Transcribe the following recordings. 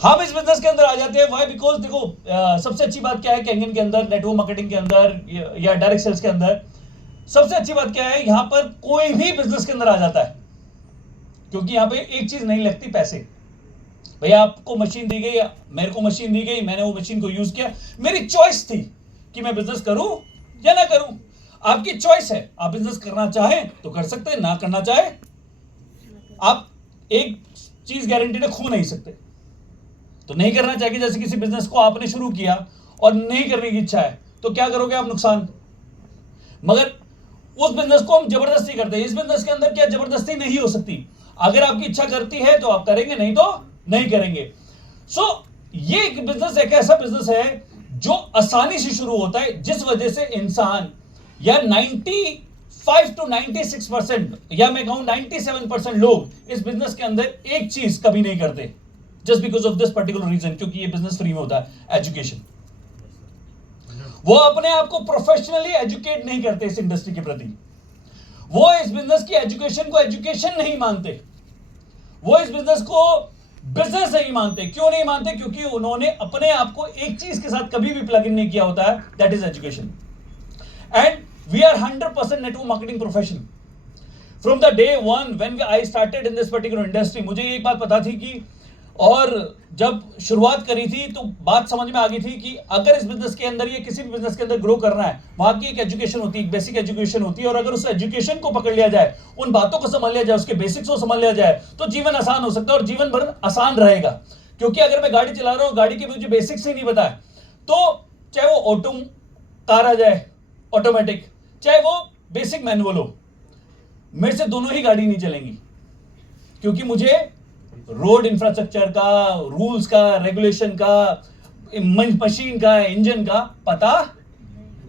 हम इस बिजनेस के अंदर आ जाते हैं, व्हाई? बिकॉज देखो सबसे अच्छी बात क्या है कैंगन के अंदर, नेटवर्क मार्केटिंग के अंदर या डायरेक्ट सेल्स के अंदर, सबसे अच्छी बात क्या है, यहां पर कोई भी बिजनेस के अंदर आ जाता है, क्योंकि यहां पे एक चीज नहीं लगती, पैसे। भैया आपको मशीन दी गई, मेरे को मशीन दी गई, मैंने वो मशीन को यूज किया, मेरी चॉइस थी कि मैं बिजनेस करूं या ना करूं। आपकी चॉइस है, आप बिजनेस करना चाहें तो कर सकते हैं, ना करना चाहे आप एक चीज गारंटी ने खो नहीं सकते, तो नहीं करना चाहिए। जैसे किसी बिजनेस को आपने शुरू किया और नहीं करने की इच्छा है तो क्या करोगे आप? नुकसान। मगर उस बिजनेस को हम जबरदस्ती करते हैं, इस बिजनेस के अंदर क्या जबरदस्ती नहीं हो सकती। अगर आपकी इच्छा करती है तो आप करेंगे, नहीं तो नहीं करेंगे। ये एक बिजनेस एक ऐसा बिजनेस है जो आसानी से शुरू होता है, जिस वजह से इंसान या 95 to 96% या मैं कहूं 97% लोग इस बिजनेस के अंदर एक चीज कभी नहीं करते, just because of this particular reason, क्योंकि ये बिजनेस फ्री में होता है, एजुकेशन। वो अपने आप को प्रोफेशनली एजुकेट नहीं करते इस इंडस्ट्री के प्रति, वो इस बिजनेस की एजुकेशन को एजुकेशन नहीं मानते, वो इस बिजनेस को बिजनेस नहीं मानते। क्यों नहीं मानते? क्योंकि उन्होंने अपने आप को एक चीज के साथ कभी भी प्लग इन नहीं किया होता है, that is education. And we are 100% network marketing profession from the day one when I started in this particular industry. मुझे एक बात पता थी कि, और जब शुरुआत करी थी तो बात समझ में आ गई थी कि अगर इस बिजनेस के अंदर या किसी भी बिजनेस के अंदर ग्रो करना है, वहां की एक एजुकेशन होती है, एक बेसिक एजुकेशन होती है, और अगर उस एजुकेशन को पकड़ लिया जाए, उन बातों को समझ लिया जाए, उसके बेसिक्स को समझ लिया जाए, तो जीवन आसान हो सकता है और जीवन भर आसान रहेगा। क्योंकि अगर मैं गाड़ी चला रहा हूं, गाड़ी के मुझे बेसिक्स ही नहीं पता है, तो चाहे वो ऑटो कार आ जाए ऑटोमेटिक, चाहे वो बेसिक मैनुअल हो, मेरे से दोनों ही गाड़ी नहीं चलेंगी, क्योंकि मुझे रोड इंफ्रास्ट्रक्चर का, रूल्स का, रेगुलेशन का, मशीन का, इंजन का पता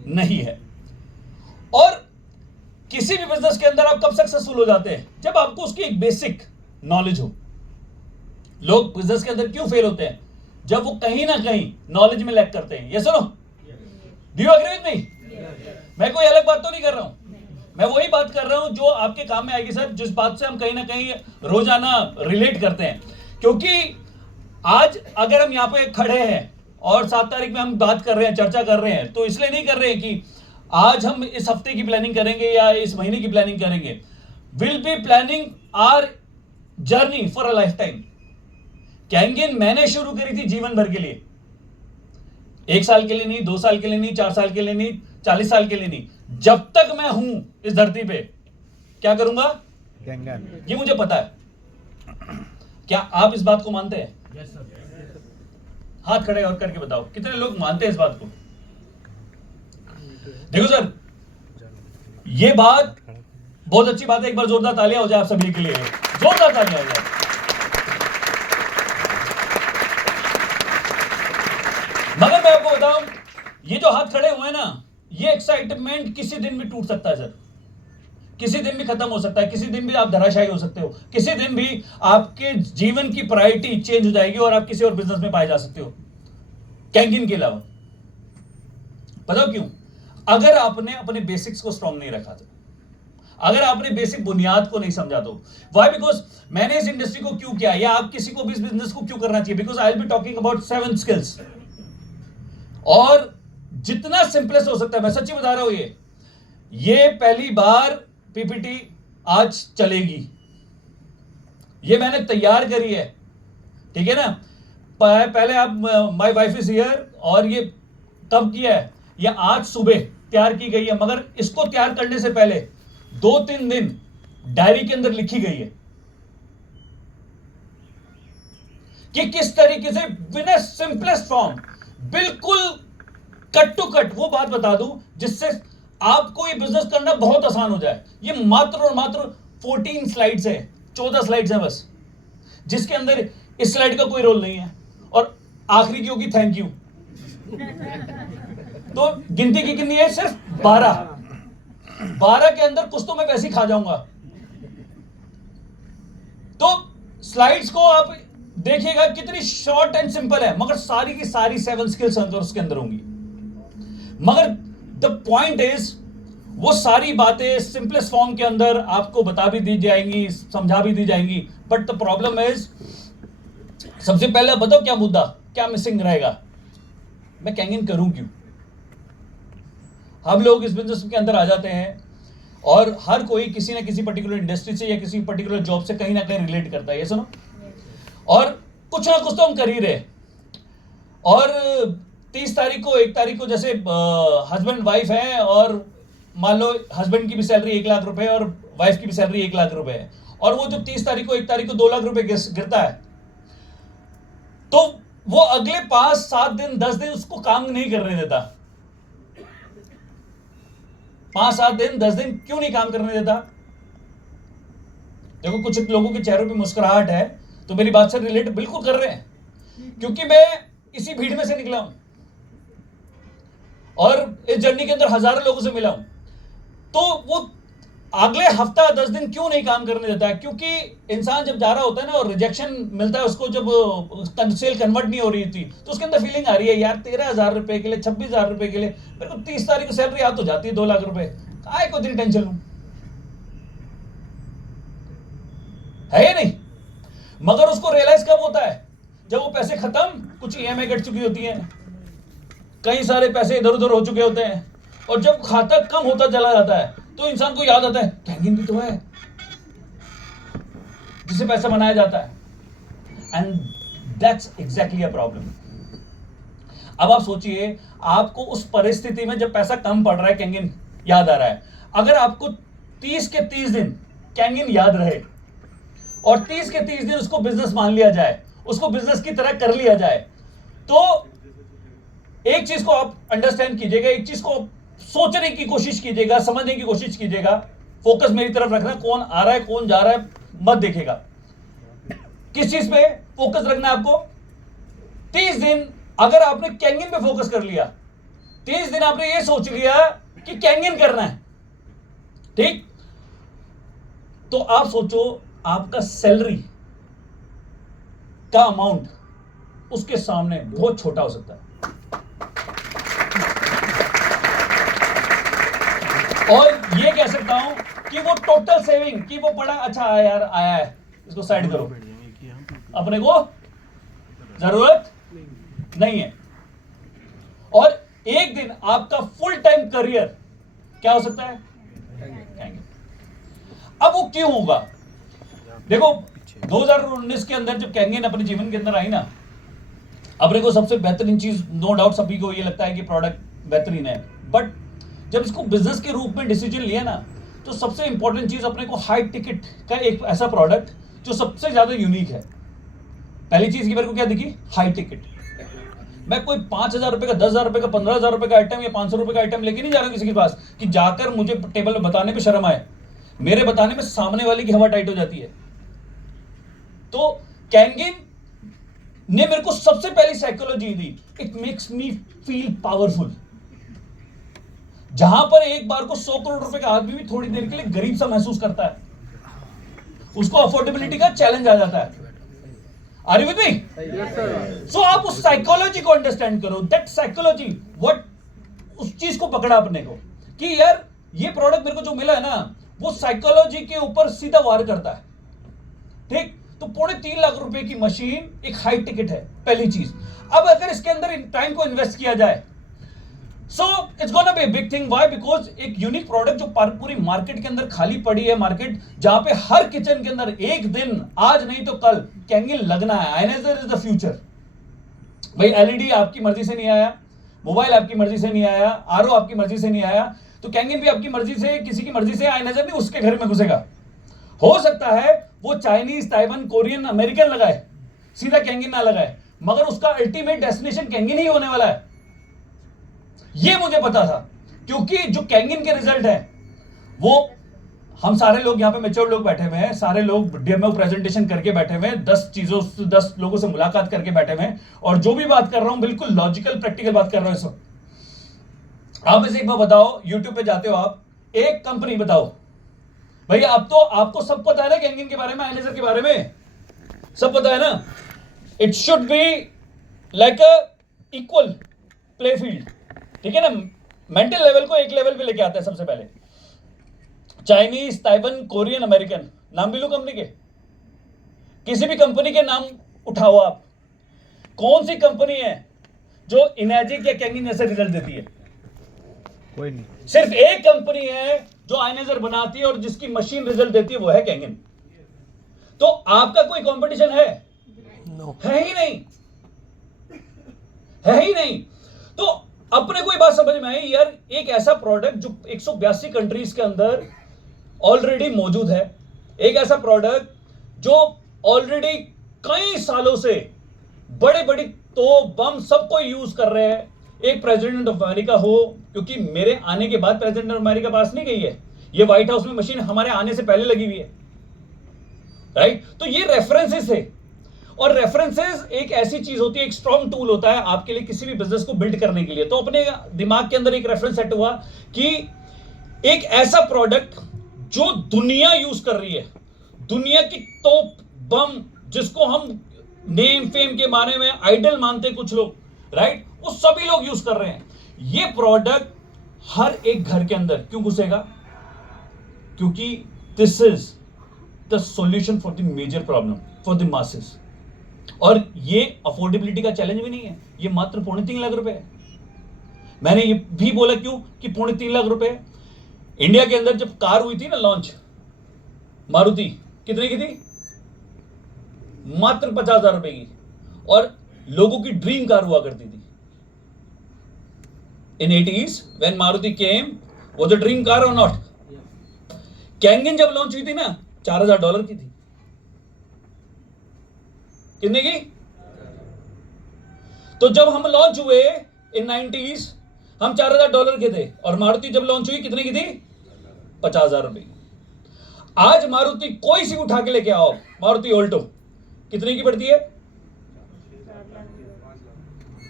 नहीं है। और किसी भी बिजनेस के अंदर आप कब सक्सेसफुल हो जाते हैं? जब आपको उसकी एक बेसिक नॉलेज हो। लोग बिजनेस के अंदर क्यों फेल होते हैं? जब वो कहीं ना कहीं नॉलेज में लैक करते हैं। ये सुनो, do you agree with me? मैं कोई अलग बात तो नहीं कर रहा हूं, मैं वही बात कर रहा हूं जो आपके काम में आएगी सर, जिस बात से हम कहीं ना कहीं रोजाना रिलेट करते हैं। क्योंकि आज अगर हम यहां पे खड़े हैं और 7 तारीख में हम बात कर रहे हैं, चर्चा कर रहे हैं, तो इसलिए नहीं कर रहे हैं कि आज हम इस हफ्ते की प्लानिंग करेंगे या इस महीने की प्लानिंग करेंगे। Will be planning our journey for a life time. Kangen मैंने शुरू करी थी जीवन भर के लिए, 1 साल के लिए नहीं, 2 साल के लिए नहीं, 4 साल के लिए नहीं, 40 साल के लिए नहीं, जब तक मैं हूं इस धरती पे क्या करूंगा, ये मुझे पता है। क्या आप इस बात को मानते हैं? yes, हाथ खड़े और करके बताओ कितने लोग मानते हैं इस बात को। देखो सर, ये बात बहुत अच्छी बात है, एक बार जोरदार तालियां हो जाए आप सभी के लिए, जोरदार तालियां हो जाए। मगर मैं आपको बताऊं, ये जो हाथ खड़े हुए हैं ना, ये एक्साइटमेंट किसी दिन भी टूट सकता है सर, किसी दिन भी खत्म हो सकता है, किसी दिन भी आप धराशायी हो सकते हो, किसी दिन भी आपके जीवन की प्रायोरिटी चेंज हो जाएगी और आप किसी और बिजनेस में पाए जा सकते हो, कैंगिन के अलावा। बताओ क्यों? अगर आपने अपने बेसिक्स को स्ट्रांग नहीं रखा तो, अगर आपने बेसिक बुनियाद को नहीं समझा तो। व्हाई? बिकॉज मैंने इस इंडस्ट्री को क्यों किया, या आप किसी को भी इस बिजनेस को क्यों करना चाहिए? Because I will be talking about 7 skills, और जितना सिंपलेस्ट हो सकता है, मैं सच्ची बता रहा हूं, ये पहली बार पीपीटी आज चलेगी, ये मैंने तैयार करी है, ठीक है ना। पहले आप, माय वाइफ इज हियर, और ये कब किया है? ये आज सुबह तैयार की गई है, मगर इसको तैयार करने से पहले 2-3 दिन डायरी के अंदर लिखी गई है कि किस तरीके से बिना सिंपलेस्ट फॉर्म, बिल्कुल कट टू कट वो बात बता दूं जिससे आपको ये बिजनेस करना बहुत आसान हो जाए। ये मात्र और मात्र 14 स्लाइड्स है, 14 स्लाइड्स है बस, जिसके अंदर इस स्लाइड का कोई रोल नहीं है, और आखिरी की होगी थैंक यू। तो गिनती की कितनी है? सिर्फ 12 के अंदर कुछ तो मैं वैसे ही खा जाऊंगा। तो स्लाइड्स को आप देखिएगा कितनी शॉर्ट एंड सिंपल है, मगर सारी की सारी 7 स्किल्स उसके अंदर होंगी। मगर द पॉइंट इज, वो सारी बातें सिंपलेस्ट फॉर्म के अंदर आपको बता भी दी जाएंगी, समझा भी दी जाएंगी, बट द प्रॉब्लम इज सबसे पहले बताओ क्या मुद्दा, क्या मिसिंग रहेगा, मैं कैंगिन करूं क्यों। हम लोग इस बिजनेस के अंदर आ जाते हैं और हर कोई किसी ना किसी पर्टिकुलर इंडस्ट्री से या किसी पर्टिकुलर जॉब से कहीं ना कहीं रिलेट करता है, ये सुनो। और कुछ ना कुछ तो हम कर ही रहे। और 30 तारीख को 1 तारीख को जैसे हस्बैंड वाइफ है और मान लो हस्बैंड की भी सैलरी 1 लाख रुपए और वाइफ की भी सैलरी 1 लाख रुपए है, और वो जो 30 तारीख को 1 तारीख को 2 लाख रुपए गिरता है, तो वो अगले 5-7 दिन 10 दिन उसको काम नहीं करने देता। 5-7 दिन 10 दिन क्यों नहीं काम करने देता? देखो कुछ लोगों के चेहरों पे मुस्कुराहट है तो मेरी बात से रिलेट बिल्कुल कर रहे हैं, क्योंकि मैं इसी भीड़ में से निकला हूं और इस जर्नी के अंदर हजारों लोगों से मिला हूं। तो वो अगले हफ्ता 10 दिन क्यों नहीं काम करने देता है? क्योंकि इंसान जब जा रहा होता है ना और रिजेक्शन मिलता है उसको, जब सेल कन्वर्ट नहीं हो रही थी तो उसके अंदर फीलिंग आ रही है यार 13,000 रुपए के लिए 26,000 रुपए के लिए मेरे को 30 तारीख को सैलरी आ तो जाती है 2 लाख रुपए, काय को इतनी टेंशन लूं, है या नहीं? मगर उसको रियलाइज कब होता है? जब वो पैसे खत्म, कुछ ईएमआई कट चुकी होती है, कई सारे पैसे इधर उधर हो चुके होते हैं, और जब खाता कम होता चला जाता है तो इंसान को याद आता है कैंगिन भी तो है जिससे पैसा बनाया जाता है। And that's exactly a problem. अब आप सोचिए, आपको उस परिस्थिति में जब पैसा कम पड़ रहा है कैंगिन याद आ रहा है, अगर आपको 30 के 30 दिन कैंगिन याद रहे और 30 के 30 दिन उसको बिजनेस मान लिया जाए, उसको बिजनेस की तरह कर लिया जाए, तो एक चीज को आप अंडरस्टैंड कीजिएगा, एक चीज को सोचने की कोशिश कीजिएगा, समझने की कोशिश कीजिएगा, फोकस मेरी तरफ रखना, कौन आ रहा है कौन जा रहा है मत देखेगा। किस चीज पे फोकस रखना है आपको? 30 दिन अगर आपने कैंगिन पे फोकस कर लिया, 30 दिन आपने ये सोच लिया कि कैंगिन करना है, ठीक, तो आप सोचो आपका सैलरी का अमाउंट उसके सामने बहुत छोटा हो सकता है। और ये कह सकता हूं कि वो टोटल सेविंग कि वो पड़ा अच्छा यार आया है, इसको साइड करो, अपने को जरूरत नहीं है। और एक दिन आपका फुल टाइम करियर क्या हो सकता है? अब वो क्यों होगा? देखो 2019 के अंदर जब कैंगिन अपने जीवन के अंदर आई ना, अपने को सबसे बेहतरीन चीज, नो डाउट सभी को ये लगता है कि प्रोडक्ट बेहतरीन है, बट जब इसको बिजनेस के रूप में डिसीजन लिया ना, तो सबसे इंपॉर्टेंट चीज अपने को हाई टिकट का एक ऐसा प्रोडक्ट जो सबसे ज्यादा यूनिक है। पहली चीज की मेरे को क्या दिखी? High ticket. मैं कोई 5,000 रुपए का, 10,000 रुपए का, 15,000 रुपए का आइटम या 500 रुपए का आइटम लेके नहीं जा रहा हूं किसी के पास कि जाकर मुझे टेबल में बताने पे शर्म आए। मेरे बताने में सामने वाले की हवा टाइट हो जाती है। तो कैंगिन ने मेरे को सबसे पहली psychology the, it makes me feel powerful. जहां पर एक बार को 100 करोड़ रुपए का आदमी भी थोड़ी देर के लिए गरीब सा महसूस करता है, उसको अफोर्डेबिलिटी का चैलेंज आ जाता है। Are you with me? So आप उस साइकोलॉजी को अंडरस्टैंड करो, दैट साइकोलॉजी व्हाट, उस चीज को पकड़ा अपने को कि यार ये प्रोडक्ट मेरे को जो मिला है ना, वो साइकोलॉजी के ऊपर सीधा वार करता है, ठीक। तो 3.25 लाख रुपए की मशीन एक हाई टिकट है, पहली चीज। अब अगर इसके अंदर टाइम को इन्वेस्ट किया जाए, so it's gonna be big thing. Why? Because एक यूनिक प्रोडक्ट जो पूरी मार्केट के अंदर खाली पड़ी है, मार्केट जहां पे हर किचन के अंदर एक दिन, आज नहीं तो कल, कैंगिन लगना है। Ioniser is the future. भाई एलईडी आपकी मर्जी से नहीं आया, मोबाइल आपकी मर्जी से नहीं आया, आरओ आपकी मर्जी से नहीं आया, तो कैंगिन भी आपकी मर्जी से, किसी की मर्जी से आयनाइजर नहीं उसके घर में घुसेगा। हो सकता है वो चाइनीज, ताइवान, कोरियन, अमेरिकन लगाए, सीधा कैंगिन ना लगाए, मगर उसका अल्टीमेट डेस्टिनेशन कैंगिन ही होने वाला है। ये मुझे पता था, क्योंकि जो कैंगिन के रिजल्ट है वो हम सारे लोग यहां पे मैच्योर लोग बैठे हुए हैं, सारे लोग डेमो प्रेजेंटेशन करके बैठे हुए हैं, 10 लोगों से मुलाकात करके बैठे हुए हैं, और जो भी बात कर रहा हूं बिल्कुल लॉजिकल प्रैक्टिकल बात कर रहा हूं इस वक्त। आप इसे एक बार बताओ, यूट्यूब पे जाते हो आप, एक कंपनी बताओ भैया। अब तो आपको सब पता है ना कैंगिन के बारे में, आयनाइजर के बारे में सब पता है ना। It should be like a equal play field, ठीक है ना। मेंटल लेवल को एक लेवल पे लेके आता है सबसे पहले। चाइनीज, ताइवान, कोरियन, अमेरिकन, नाम भी लो कंपनी के, किसी भी कंपनी के नाम उठाओ आप, कौन सी कंपनी है जो इनर्जिक या कैंगिन जैसे रिजल्ट देती है? कोई नहीं। सिर्फ एक कंपनी है जो आयनाइजर बनाती है और जिसकी मशीन रिजल्ट देती है, वो है कैंगिन। तो आपका कोई कंपटीशन है? नो। है ही नहीं, है ही नहीं। तो अपने को ये बात समझ में आई यार, एक ऐसा प्रोडक्ट जो 182 कंट्रीज के अंदर ऑलरेडी मौजूद है, एक ऐसा प्रोडक्ट जो ऑलरेडी कई सालों से बड़े बड़ी तो बम सबको यूज कर रहे हैं। एक प्रेसिडेंट ऑफ अमेरिका हो, क्योंकि मेरे आने के बाद प्रेसिडेंट ऑफ अमेरिका पास नहीं गई है, ये व्हाइट हाउस में मशीन हमारे आने से पहले लगी हुई है, राइट? तो ये रेफरेंसेस है, और रेफरेंसेस एक ऐसी चीज होती है, एक स्ट्रॉन्ग टूल होता है आपके लिए किसी भी बिजनेस को बिल्ड करने के लिए। तो अपने दिमाग के अंदर एक रेफरेंस सेट हुआ कि एक ऐसा प्रोडक्ट जो दुनिया यूज कर रही है, दुनिया की टॉप बम, जिसको हम नेम फेम के बारे में आइडल मानते कुछ लोग, राइट, वो सभी लोग यूज कर रहे हैं। ये प्रोडक्ट हर एक घर के अंदर क्यों घुसेगा? क्योंकि this is the solution for the major problem for the masses. और ये अफोर्डेबिलिटी का चैलेंज भी नहीं है, ये मात्र 3.5 लाख रुपए है। मैंने ये भी बोला क्यों कि 3.5 लाख रुपए। इंडिया के अंदर जब कार हुई थी ना लॉन्च, मारुति, कितने की थी? मात्र 50,000 रुपए की, और लोगों की ड्रीम कार हुआ करती थी। इन 80s when Maruti came, was a dream car और नॉट? कैंगिन जब लॉन्च हुई थी ना, $4,000 की थी। कितने की? तो जब हम लॉन्च हुए इन 90s, हम $4,000 के थे, और मारुति जब लॉन्च हुई कितने की थी? 50,000 रुपए की। आज मारुति कोई सी उठा के लेके आओ, मारुति ऑल्टो कितने की पड़ती है?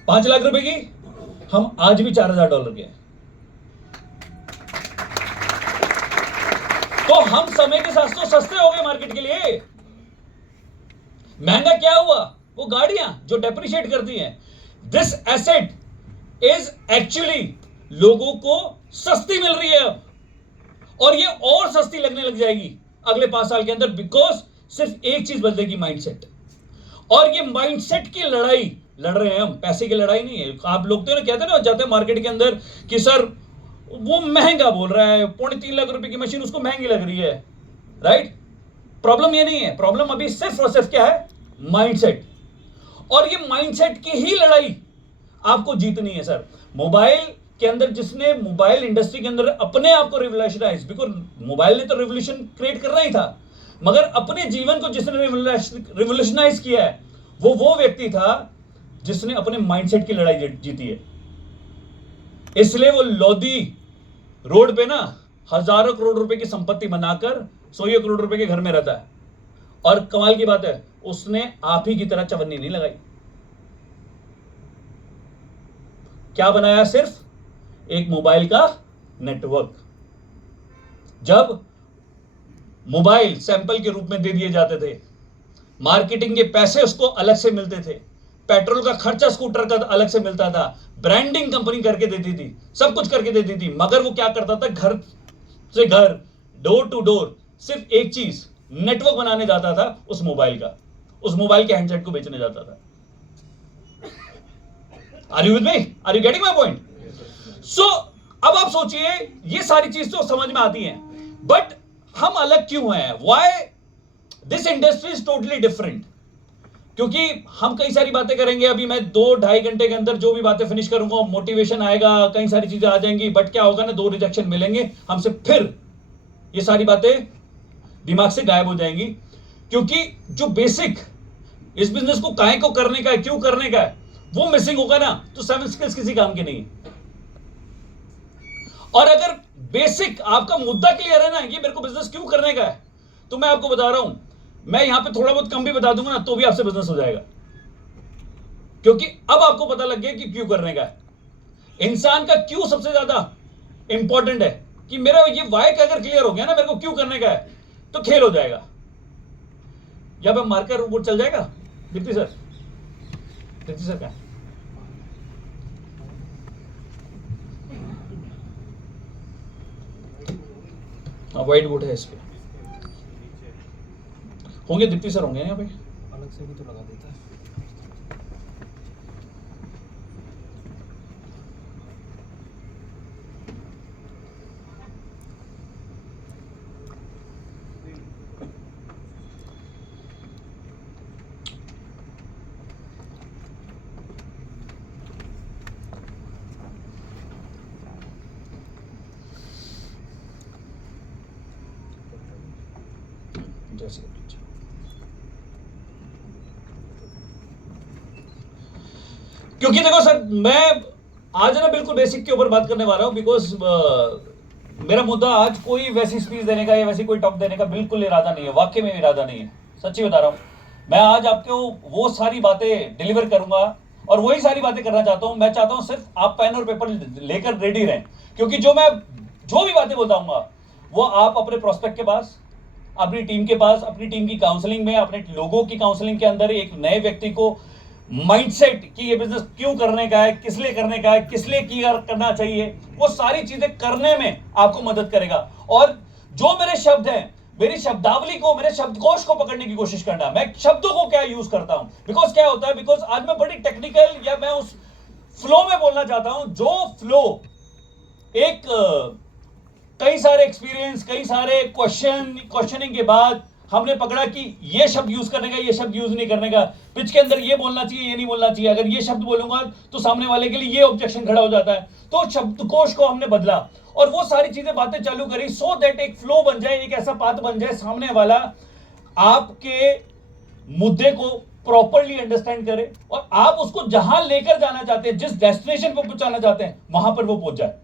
5 लाख रुपए की। हम आज भी $4,000 के हैं। तो हम समय के साथ तो सस्ते हो गए मार्केट के लिए। महंगा क्या हुआ? वो गाड़ियां जो डेप्रिशिएट करती हैं। दिस एसेट इज एक्चुअली लोगों को सस्ती मिल रही है अब, और ये और सस्ती लगने लग जाएगी अगले 5 साल के अंदर, बिकॉज सिर्फ एक चीज बदलेगी, माइंडसेट। और ये माइंडसेट की लड़ाई लड़ रहे हैं हम, पैसे की लड़ाई नहीं है। आप लोग तो ना कहते हैं ना, जाते हैं मार्केट के अंदर कि सर वो महंगा बोल रहा है, 3.5 लाख रुपए की मशीन उसको महंगी लग रही है, राइट? प्रॉब्लम ये नहीं है, प्रॉब्लम अभी सिर्फ और सिर्फ क्या है? माइंडसेट। और ये माइंडसेट की ही लड़ाई आपको जीतनी है सर। मोबाइल के अंदर जिसने मोबाइल इंडस्ट्री के अंदर अपने आप को रिवोल्यूशनाइज, बिकॉज मोबाइल ने तो रिवोल्यूशन क्रिएट करना ही था, मगर अपने जीवन को जिसने रिवोल्यूशनाइज किया है वो व्यक्ति था जिसने अपने माइंडसेट की लड़ाई जीती है। इसलिए वो लोधी रोड पे ना हजारों करोड़ रुपए की संपत्ति बनाकर 100 करोड़ रुपए के घर में रहता है। और कमाल की बात है, उसने आप ही की तरह चवन्नी नहीं लगाई। क्या बनाया? सिर्फ एक मोबाइल का नेटवर्क। जब मोबाइल सैंपल के रूप में दे दिए जाते थे, मार्केटिंग के पैसे उसको अलग से मिलते थे, पेट्रोल का खर्चा स्कूटर का अलग से मिलता था, ब्रांडिंग कंपनी करके देती थी, सब कुछ करके देती थी, मगर वो क्या करता था? घर से घर, डोर टू डोर, सिर्फ एक चीज, नेटवर्क बनाने जाता था उस मोबाइल का, उस मोबाइल के हैंडसेट को बेचने जाता था। Are you with me? Are you getting my point? So अब आप सोचिए, ये सारी चीज तो समझ में आती हैं, बट हम अलग क्यों हैं? Why this industry is totally different? क्योंकि हम कई सारी बातें करेंगे। अभी मैं 2-2.5 घंटे के अंदर जो भी बातें फिनिश करूंगा, मोटिवेशन आएगा, कई सारी चीजें आ जाएंगी, बट क्या होगा ना, 2 रिजेक्शन मिलेंगे हमसे, फिर ये सारी बातें दिमाग से गायब हो जाएंगी। क्योंकि जो बेसिक इस बिजनेस को काहे को करने का है, क्यों करने का है, वो मिसिंग होगा ना, तो 7 स्किल्स किसी काम के नहीं है। और अगर बेसिक आपका मुद्दा क्लियर है ना, ये मेरे को बिजनेस क्यों करने का है, तो मैं आपको बता रहा हूं, मैं यहां पे थोड़ा बहुत कम भी बता दूंगा ना, तो भी आपसे बिजनेस हो जाएगा। क्योंकि अब आपको पता लग गया कि क्यों करने का है। इंसान का क्यों सबसे ज्यादा इंपॉर्टेंट है, कि मेरा ये वाई का अगर क्लियर हो गया ना, मेरे को क्यों करने का है, तो खेल हो जाएगा। यहां पे मार्कर रोबोट चल जाएगा। दीप्ति सर, दीप्ति सर क्या व्हाइट बोर्ड है, इस पे होंगे दीप्ति सर, होंगे यहाँ पे, अलग से भी तो लगा देता है। वैसे कर लीजिए। क्योंकि देखो सर, मैं आज ना बिल्कुल बेसिक के ऊपर बात करने वाला हूं, बिकॉज मेरा मुद्दा आज कोई वैसी स्पीच देने का या वैसी कोई टॉक देने का बिल्कुल इरादा नहीं है, वाकई में इरादा नहीं है, सच्ची बता रहा हूं। मैं आज आपको वो सारी बातें डिलीवर करूंगा और वही सारी बातें करना चाहता हूं। मैं चाहता हूं सिर्फ आप पेन और पेपर लेकर रेडी रहें, क्योंकि जो भी बातें बताऊंगा वो आप अपने प्रोस्पेक्ट के पास, अपनी टीम के पास, अपनी टीम की काउंसलिंग में, अपने लोगों की काउंसलिंग के अंदर एक नए व्यक्ति को माइंडसेट कि ये बिजनेस क्यों करने का है, किस लिए करने का है, किस लिए करना चाहिए, वो सारी चीजें करने में आपको मदद करेगा। और जो मेरे शब्द हैं, मेरी शब्दावली को, मेरे शब्दकोश को पकड़ने की कोशिश करना, मैं शब्दों को क्या यूज करता हूं। बिकॉज क्या होता है, बिकॉज आज मैं बड़ी टेक्निकल या मैं उस फ्लो में बोलना चाहता हूं जो फ्लो एक कई सारे एक्सपीरियंस, कई सारे क्वेश्चनिंग के बाद हमने पकड़ा कि ये शब्द यूज करने का, ये शब्द यूज नहीं करने का, पिच के अंदर ये बोलना चाहिए, ये नहीं बोलना चाहिए, अगर ये शब्द बोलूंगा तो सामने वाले के लिए ये ऑब्जेक्शन खड़ा हो जाता है। तो शब्दकोश को हमने बदला और वो सारी चीजें बातें चालू करी, सो दैट एक फ्लो बन जाए, एक ऐसा पाथ बन जाए, सामने वाला आपके मुद्दे को प्रॉपरली अंडरस्टैंड करे और आप उसको जहां लेकर जाना चाहते हैं, जिस डेस्टिनेशन पर पहुंचाना चाहते हैं, वहां पर वो पहुंच जाए।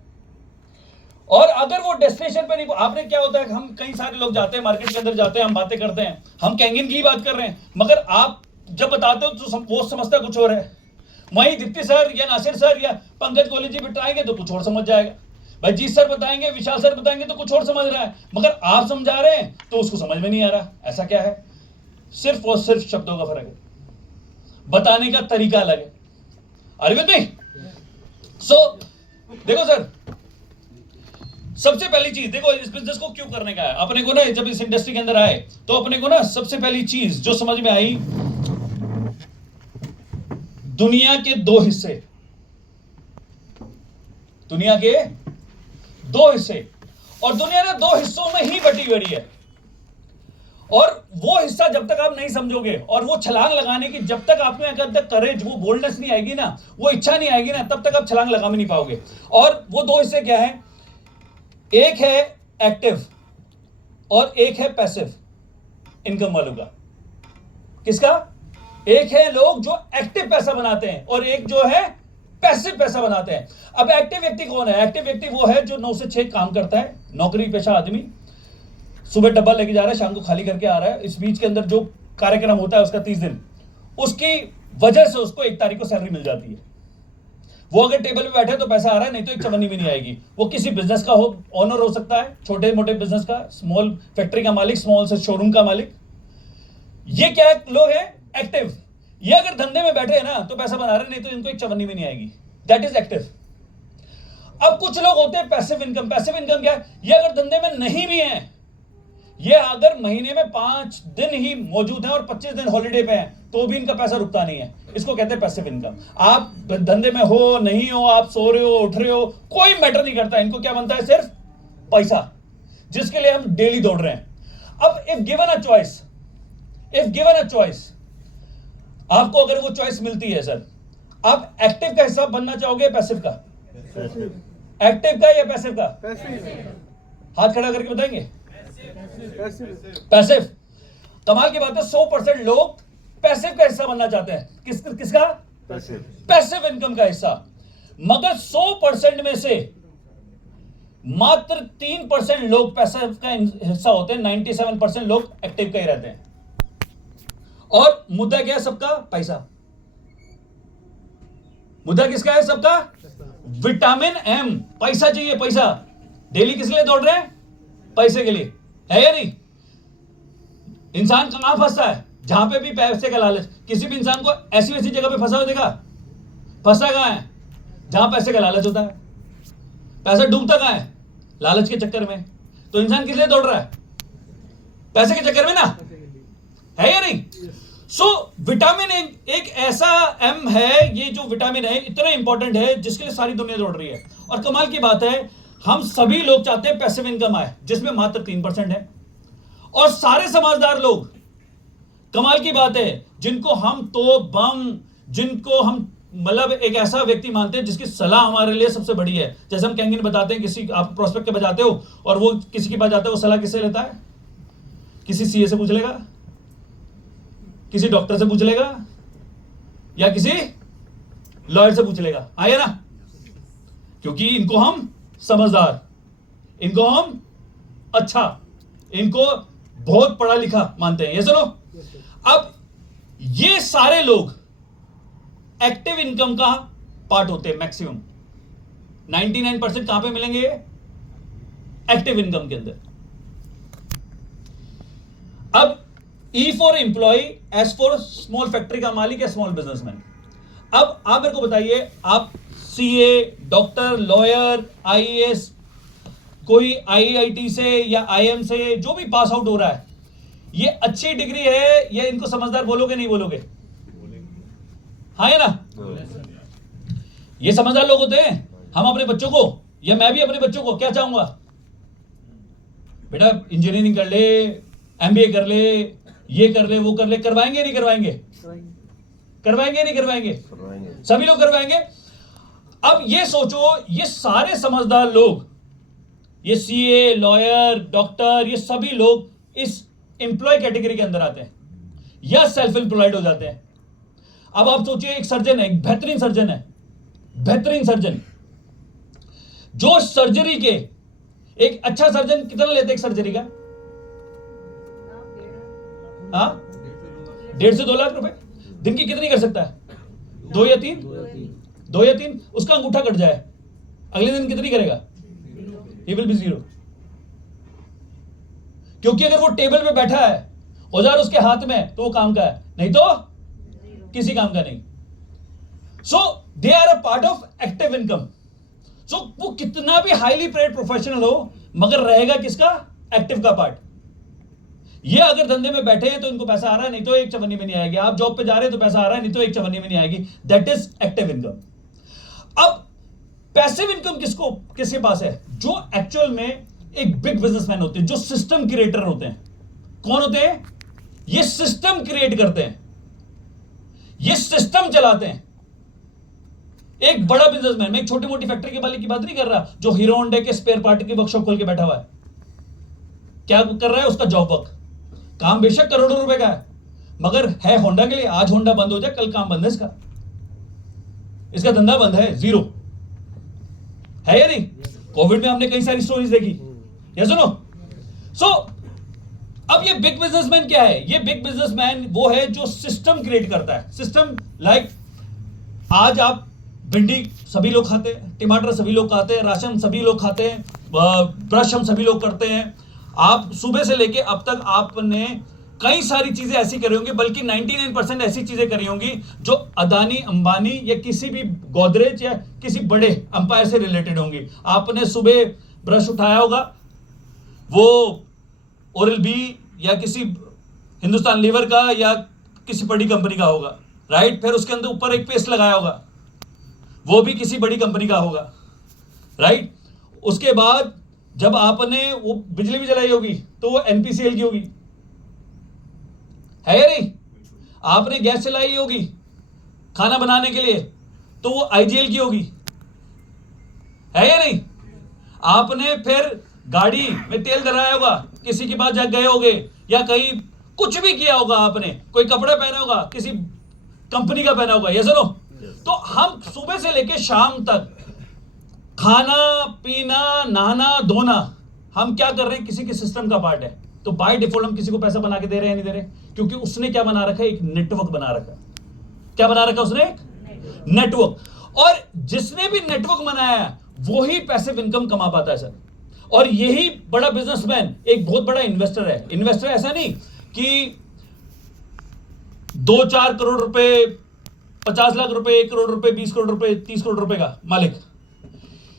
और अगर वो डेस्टिनेशन पे नहीं, आपने क्या होता है, हम कई सारे लोग जाते हैं मार्केट के अंदर, जाते हैं, हम बातें करते हैं, हम कैंगिन की बात कर रहे हैं, मगर आप जब बताते हो तो वो समझता कुछ और है। वहीं दीप्ति सर या नासिर सर या पंकज कोहली जी बताएंगे तो कुछ और समझ जाएगा, भाई जीत सर बताएंगे, विशाल सर बताएंगे तो कुछ और समझ रहा है, मगर आप समझा रहे हैं तो उसको समझ में नहीं आ रहा। ऐसा क्या है? सिर्फ और सिर्फ शब्दों का फर्क है, बताने का तरीका अलग है। Are you with me? So देखो सर, सबसे पहली चीज देखो, इस बिजनेस को क्यों करने का है अपने को ना, जब इस इंडस्ट्री के अंदर आए तो अपने को ना सबसे पहली चीज जो समझ में आई, दुनिया के दो हिस्से, दुनिया के दो हिस्से, और दुनिया ना दो हिस्सों में ही बटी हुई है। और वो हिस्सा जब तक आप नहीं समझोगे और वो छलांग लगाने की जब तक आप में अगर करेज, वो बोल्डनेस नहीं आएगी ना, वो इच्छा नहीं आएगी ना, तब तक आप छलांग लगा भी नहीं पाओगे। और वो दो हिस्से क्या है? एक है एक्टिव और एक है पैसिव इनकम वालों का। किसका? एक है लोग जो एक्टिव पैसा बनाते हैं और एक जो है पैसिव पैसा बनाते हैं। अब एक्टिव व्यक्ति कौन है? एक्टिव व्यक्ति वो है जो 9 से 6 काम करता है, नौकरी पेशा आदमी, सुबह डब्बा लेके जा रहा है, शाम को खाली करके आ रहा है, इस बीच के अंदर जो कार्यक्रम होता है उसका 30 दिन, उसकी वजह से उसको 1 तारीख को सैलरी मिल जाती है। वो अगर टेबल पे बैठे तो पैसा आ रहा है, नहीं तो एक चवन्नी भी नहीं आएगी। वो किसी बिजनेस का ओनर हो सकता है, छोटे मोटे बिजनेस का, स्मॉल फैक्ट्री का मालिक, स्मॉल से शोरूम का मालिक। ये क्या लोग हैं? एक्टिव। ये अगर धंधे में बैठे हैं ना तो पैसा बना रहे हैं, नहीं तो इनको एक चवन्नी भी नहीं आएगी। That is active. अब कुछ लोग होते हैं पैसिव इनकम। पैसिव इनकम क्या है? ये अगर धंधे में नहीं भी हैं, ये अगर महीने में 5 दिन ही मौजूद हैं और 25 दिन हॉलिडे पे हैं, तो भी इनका पैसा रुकता नहीं है। इसको कहते हैं पैसिव इनकम। आप धंधे में हो नहीं हो, आप सो रहे हो उठ रहे हो, कोई मैटर नहीं करता, इनको क्या बनता है? सिर्फ पैसा, जिसके लिए हम डेली दौड़ रहे हैं। अब इफ गिवन अ चॉइस, आपको अगर वो चॉइस मिलती है सर, आप एक्टिव का हिस्सा बनना चाहोगे पैसिव का? एक्टिव का या पैसिव का? हाथ खड़ा करके बताएंगे। पैसिव। कमाल की बात है, 100% लोग पैसिव का हिस्सा बनना चाहते हैं। किसका? पैसिव इनकम का हिस्सा। मगर 100% में से मात्र 3% लोग पैसिव का हिस्सा होते हैं, 97% लोग एक्टिव का ही रहते हैं। और मुद्दा क्या है सबका? पैसा। मुद्दा किसका है सबका? Vitamin M. पैसा चाहिए, पैसा। डेली किस लिए दौड़ रहे हैं? पैसे के लिए, है या नहीं? इंसान कहां फंसता है? जहां पे भी पैसे का लालच। किसी भी इंसान को ऐसी वैसी जगह पे फंसा हुआ देखा? फंसता कहां है? जहां पैसे का लालच होता है। पैसा डूबता कहां है? लालच के चक्कर में। तो इंसान किस लिए दौड़ रहा है? पैसे के चक्कर में ना, है या नहीं? सो विटामिन एक ऐसा एम है, ये जो विटामिन है इतना इंपॉर्टेंट है, जिसके लिए सारी दुनिया दौड़ रही है। और कमाल की बात है, हम सभी लोग चाहते हैं पैसिव इनकम आए, जिसमें मात्र 3% है। और सारे समझदार लोग, कमाल की बात है, जिनको हम तो बम, जिनको हम मतलब एक ऐसा व्यक्ति मानते हैं जिसकी सलाह हमारे लिए सबसे बड़ी है। जैसे हम कैंगिन बताते हैं, किसी आप प्रोस्पेक्ट के बजाते हो और वो किसी के पास जाता है, वो सलाह किससे लेता है? किसी सीए से पूछ लेगा, किसी डॉक्टर से पूछ लेगा, या किसी लॉयर से पूछ लेगा, आया ना? क्योंकि इनको हम समझदार, इनको हम अच्छा, इनको बहुत पढ़ा लिखा मानते हैं। ये सुनो, अब ये सारे लोग एक्टिव इनकम का पार्ट होते हैं। मैक्सिमम 99% कहां पे मिलेंगे? एक्टिव इनकम के अंदर। अब E for employ, S for small factory का मालिक या स्मॉल बिजनेसमैन। अब आप मेरे को बताइए, आप सीए, डॉक्टर, लॉयर, आईएएस, कोई आईआईटी से या आईएम से जो भी पास आउट हो रहा है, ये अच्छी डिग्री है, या इनको समझदार बोलोगे नहीं बोलोगे? हाँ है ना? ये समझदार लोग होते हैं। हम अपने बच्चों को, या मैं भी अपने बच्चों को क्या चाहूंगा? बेटा इंजीनियरिंग कर ले, एमबीए कर ले, ये कर ले, वो कर ले। करवाएंगे नहीं करवाएंगे? करवाएंगे नहीं करवाएंगे? सभी लोग करवाएंगे। अब ये सोचो, ये सारे समझदार लोग, ये सीए, लॉयर, डॉक्टर, ये सभी लोग इस एम्प्लॉय कैटेगरी के अंदर आते हैं या सेल्फ एम्प्लॉयड हो जाते हैं। अब आप सोचिए, एक सर्जन है, एक बेहतरीन सर्जन है, बेहतरीन सर्जन, जो सर्जरी के, एक अच्छा सर्जन कितना लेते एक सर्जरी का? हाँ, 1.5 से 2 लाख रुपए। दिन की कितनी कर सकता है? 2 या 3? 2 या 3। उसका अंगूठा कट जाए, अगले दिन कितनी करेगा? He will be 0। क्योंकि अगर वो टेबल पे बैठा है, औजार उसके हाथ में, तो वो काम का है, नहीं तो किसी काम का नहीं। So they are a part of active income. So वो कितना भी हाईली पेड प्रोफेशनल हो, मगर रहेगा किसका? एक्टिव का पार्ट। ये अगर धंधे में बैठे हैं तो इनको पैसा आ रहा है, नहीं तो एक चवन्नी में नहीं आएगी। आप जॉब पे जा रहे हैं तो पैसा आ रहा है, नहीं तो एक चवन्नी में नहीं आएगी। That is active income. अब पैसिव इनकम किसके पास है? जो एक्चुअल में एक बिग बिजनेसमैन होते हैं, जो सिस्टम क्रिएटर होते हैं। कौन होते हैं? ये सिस्टम क्रिएट करते हैं, ये सिस्टम चलाते हैं। एक बड़ा बिजनेसमैन, मैं एक छोटी मोटी फैक्ट्री के मालिक की बात नहीं कर रहा, जो हीरो होंडा के स्पेयर पार्ट की वर्कशॉप खोल के बैठा हुआ है। क्या कर रहा है? उसका जॉब वर्क। काम बेशक करोड़ों रुपए का है, मगर है होंडा के लिए। आज होंडा बंद हो जाए, कल काम बंद है इसका, इसका धंधा बंद है, 0 है या नहीं? कोविड में हमने कई सारी स्टोरीज देखी, या सुनो। सो अब ये बिग बिजनेसमैन क्या है? ये बिग बिजनेसमैन वो है जो सिस्टम क्रिएट करता है। सिस्टम लाइक, आज आप भिंडी सभी लोग खाते हैं, टमाटर सभी लोग खाते हैं, राशन सभी लोग खाते हैं, ब्रश हम सभी लोग करते हैं। आप सुबह से लेके अब तक आपने कई सारी चीजें ऐसी करी होंगी, बल्कि 99% ऐसी चीजें करी होंगी जो अदानी, अंबानी या किसी भी गोदरेज या किसी बड़े अंपायर से रिलेटेड होंगी। आपने सुबह ब्रश उठाया होगा, वो ओरल बी या किसी हिंदुस्तान लीवर का या किसी बड़ी कंपनी का होगा, राइट? फिर उसके अंदर ऊपर एक पेस्ट लगाया होगा, वो भी किसी बड़ी कंपनी का होगा, राइट? उसके बाद जब आपने वो बिजली भी जलाई होगी तो वो एनपीसीएल की होगी, है या नहीं? आपने गैस चलाई होगी खाना बनाने के लिए तो वो आईजीएल की होगी, है या नहीं? आपने फिर गाड़ी में तेल डलाया होगा, किसी के पास जा गए होगे, या कहीं कुछ भी किया होगा, आपने कोई कपड़ा पहना होगा, किसी कंपनी का पहना होगा, ये सुनो। तो हम सुबह से लेके शाम तक खाना पीना, नहाना, धोना, हम क्या कर रहे हैं? किसी के सिस्टम का पार्ट है। तो बाय डिफॉल्ट हम किसी को पैसा बना के दे रहे हैं, नहीं दे रहे? क्योंकि उसने क्या बना रखा है? एक नेटवर्क बना रखा है। क्या बना रखा उसने? एक नेटवर्क। और जिसने भी नेटवर्क बनाया वो ही पैसिव इनकम कमा पाता है सर। और यही बड़ा बिजनेसमैन एक बहुत बड़ा इन्वेस्टर है। इन्वेस्टर ऐसा नहीं कि 2-4 करोड़ रुपए, 50 लाख रुपए, 1 करोड़ रुपए, 20 करोड़ रुपए, 30 करोड़ रुपए का मालिक।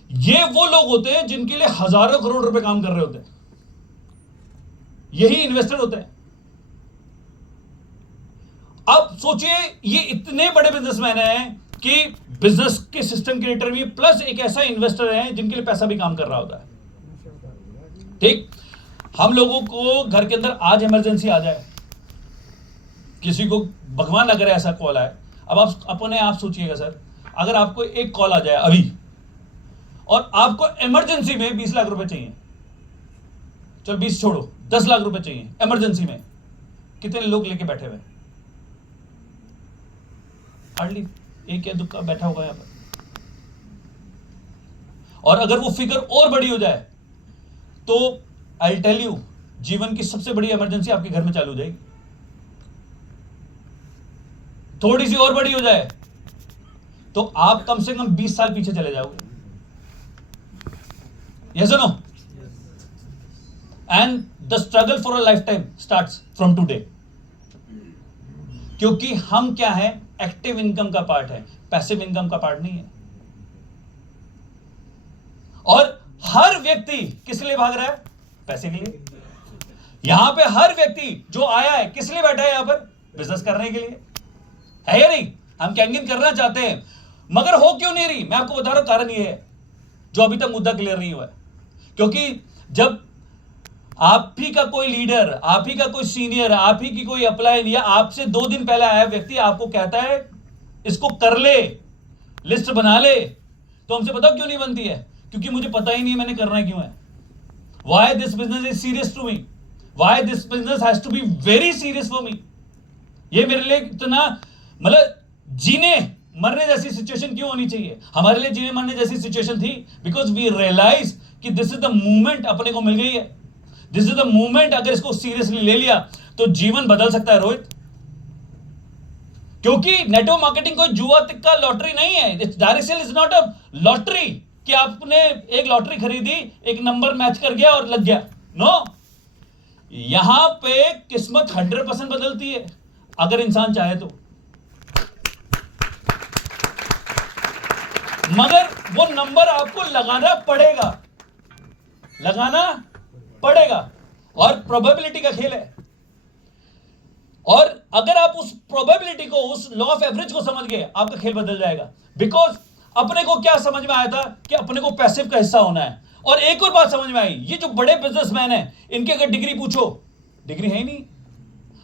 ये वो लोग होते हैं जिनके लिए हजारों करोड़ रुपए काम कर रहे होते हैं, यही इन्वेस्टर होते हैं। अब सोचिए, ये इतने बड़े बिजनेसमैन हैं कि बिजनेस के सिस्टम क्रिएटर भी, प्लस एक ऐसा इन्वेस्टर है जिनके लिए पैसा भी काम कर रहा होता है। ठीक, हम लोगों को घर के अंदर आज इमरजेंसी आ जाए, किसी को भगवान अगर ऐसा कॉल आए, अब आप अपने आप सोचिएगा सर, अगर आपको एक कॉल आ जाए अभी और आपको इमरजेंसी में 20 लाख रुपए चाहिए, चल 20 छोड़ो, 10 लाख रुपए चाहिए इमरजेंसी में, कितने लोग लेके बैठे हुए? हार्डली एक या दो का बैठा होगा यहां पर। और अगर वो फिगर और बड़ी हो जाए तो आई टेल यू, जीवन की सबसे बड़ी इमरजेंसी आपके घर में चालू हो जाएगी। थोड़ी सी और बड़ी हो जाए तो आप कम से कम 20 साल पीछे चले जाओगे। यस और no? And the struggle for a life time starts from today. क्योंकि हम क्या है, एक्टिव इनकम का पार्ट है, पैसिव इनकम का पार्ट नहीं है। और हर व्यक्ति किस लिए भाग रहा है? पैसे के लिए। यहां पे हर व्यक्ति जो आया है किस लिए बैठा है? यहां पर बिजनेस करने के लिए, है या नहीं? हम कैंगिंग करना चाहते हैं, मगर हो क्यों नहीं रही? मैं आपको बता रहा हूं, कारण ये है जो अभी तक मुद्दा क्लियर नहीं हुआ है। क्योंकि जब आप ही का कोई लीडर, आप ही का कोई सीनियर, आप ही की कोई अप्लाई या आपसे 2 दिन पहले आया व्यक्ति आपको कहता है इसको कर ले, लिस्ट बना ले, तो हमसे पता क्यों नहीं बनती है? क्योंकि मुझे पता ही नहीं मैंने करना क्यों है। Why this business is serious to me? Why this business has to be very serious for me? ये मेरे लिए इतना मतलब जीने मरने जैसी सिचुएशन क्यों होनी चाहिए? हमारे लिए जीने मरने जैसी सिचुएशन थी बिकॉज वी रियलाइज कि दिस इज द मूवमेंट अपने को मिल गई है। दिस इज द मूवमेंट, अगर इसको सीरियसली ले लिया तो जीवन बदल सकता है रोहित। क्योंकि नेटवर्क मार्केटिंग कोई जुआ तिक्का लॉटरी नहीं है। Direct sale is not a lottery कि आपने एक लॉटरी खरीदी, एक नंबर मैच कर गया और लग गया। नो, यहां पे किस्मत 100% बदलती है अगर इंसान चाहे तो। मगर वो नंबर आपको लगाना पड़ेगा, लगाना पड़ेगा, और प्रोबेबिलिटी का खेल है। और अगर आप उस प्रोबेबिलिटी को, उस लॉ ऑफ एवरेज को समझ गए, आपका खेल बदल जाएगा। बिकॉज अपने को क्या समझ में आया था कि अपने को पैसिव का हिस्सा होना है। और एक और बात समझ में आई, ये जो बड़े बिजनेसमैन हैं इनके अगर डिग्री पूछो, डिग्री है ही नहीं।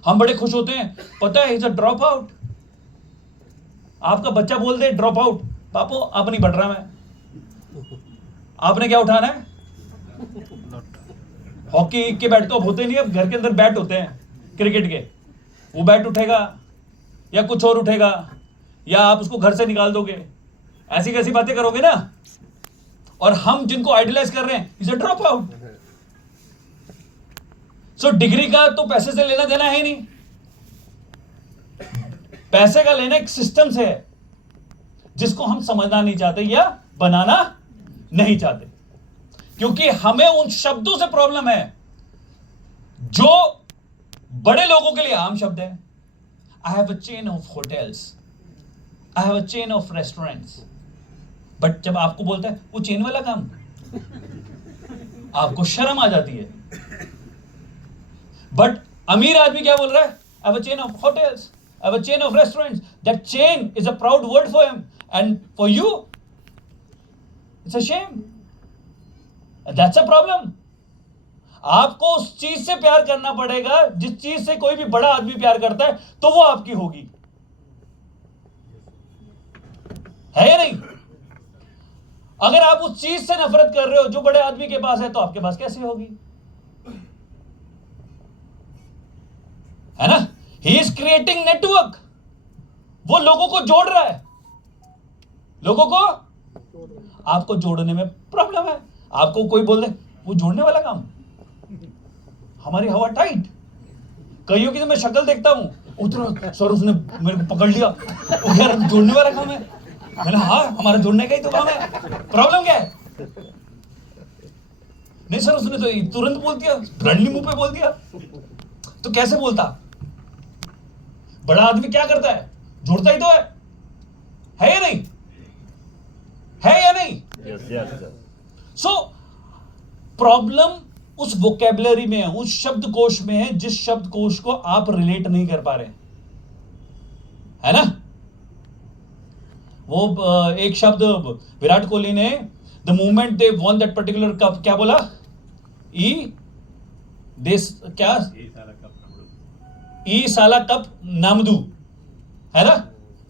हम बड़े खुश होते हैं, पता है इज अ ड्रॉप आउट। आपका बच्चा बोल दे ड्रॉप आउट, पापो आप नहीं बढ़ रहा, मैं आपने क्या उठाना है? हॉकी के बैट तो अब होते नहीं, अब घर के अंदर बैट होते हैं क्रिकेट के। वो बैट उठेगा या कुछ और उठेगा, या आप उसको घर से निकाल दोगे, ऐसी कैसी बातें करोगे ना। और हम जिनको आइडियलाइज कर रहे हैं is a drop out. So degree का तो पैसे से लेना देना है नहीं, पैसे का लेना एक सिस्टम से है जिसको हम समझना नहीं चाहते या बनाना नहीं चाहते। क्योंकि हमें उन शब्दों से प्रॉब्लम है जो बड़े लोगों के लिए आम शब्द है। I have a chain of hotels, I have a chain of restaurants. But जब आपको बोलता है वो चेन वाला काम, आपको शर्म आ जाती है। बट अमीर आदमी क्या बोल रहा है? I have a chain of hotels, I have a chain of restaurants. That chain is a proud word for him, and for you it's a shame. That's a problem. आपको उस चीज से प्यार करना पड़ेगा जिस चीज से कोई भी बड़ा आदमी प्यार करता है, तो वो आपकी होगी, है या नहीं? अगर आप उस चीज से नफरत कर रहे हो जो बड़े आदमी के पास है, तो आपके पास कैसे होगी? है ना? He is creating network. वो लोगों को जोड़ रहा है, लोगों को। आपको जोड़ने में प्रॉब्लम है। आपको कोई बोल दे वो जोड़ने वाला काम, हमारी हवा टाइट। कईयों की तो मैं शक्ल देखता हूं, उधर सर उसने मेरे को पकड़ लिया, वो यार जोड़ने वाला काम है। मैंने हाँ, हमारा जोड़ने का ही तो काम है, प्रॉब्लम क्या है? नहीं सर, उसने तो तुरंत बोल दिया, ब्लडली मुंह पे बोल दिया। तो कैसे बोलता? बड़ा आदमी क्या करता है? जोड़ता ही तो है या नहीं? है या नहीं? सो प्रॉब्लम उस वोकेबलरी में है, उस शब्दकोश में है, जिस शब्दकोश को आप रिलेट नहीं कर पा रहे, है ना? वो एक शब्द विराट कोहली ने, the movement they won that particular cup, क्या बोला? क्या? ई साला कप नामदू, है ना?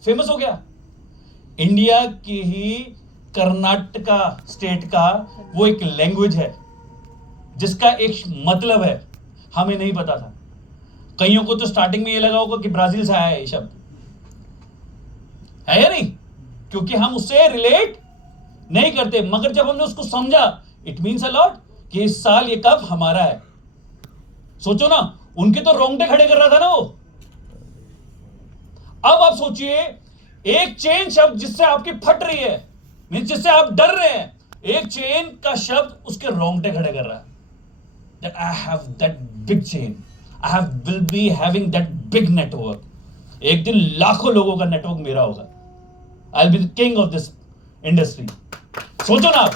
फेमस हो गया। इंडिया की ही कर्नाटका स्टेट का वो एक लैंग्वेज है जिसका एक मतलब है। हमें नहीं पता था। कईयों को तो स्टार्टिंग में ये लगा होगा कि ब्राजील से आया है ये शब्द, है या नहीं, क्योंकि हम उससे रिलेट नहीं करते। मगर जब हमने उसको समझा, इट मीन्स अ लॉट कि इस साल ये कप हमारा है। सोचो ना, उनके तो रोंगटे खड़े कर रहा था ना वो। अब आप सोचिए, एक चेन शब्द जिससे आपकी फट रही है, मीन्स जिससे आप डर रहे हैं, एक चेन का शब्द उसके रोंगटे खड़े कर रहा है। That I have that big chain, will be having that big network. एक दिन लाखों लोगों का नेटवर्क मेरा होगा। I'll be the king of this industry. सोचो ना आप।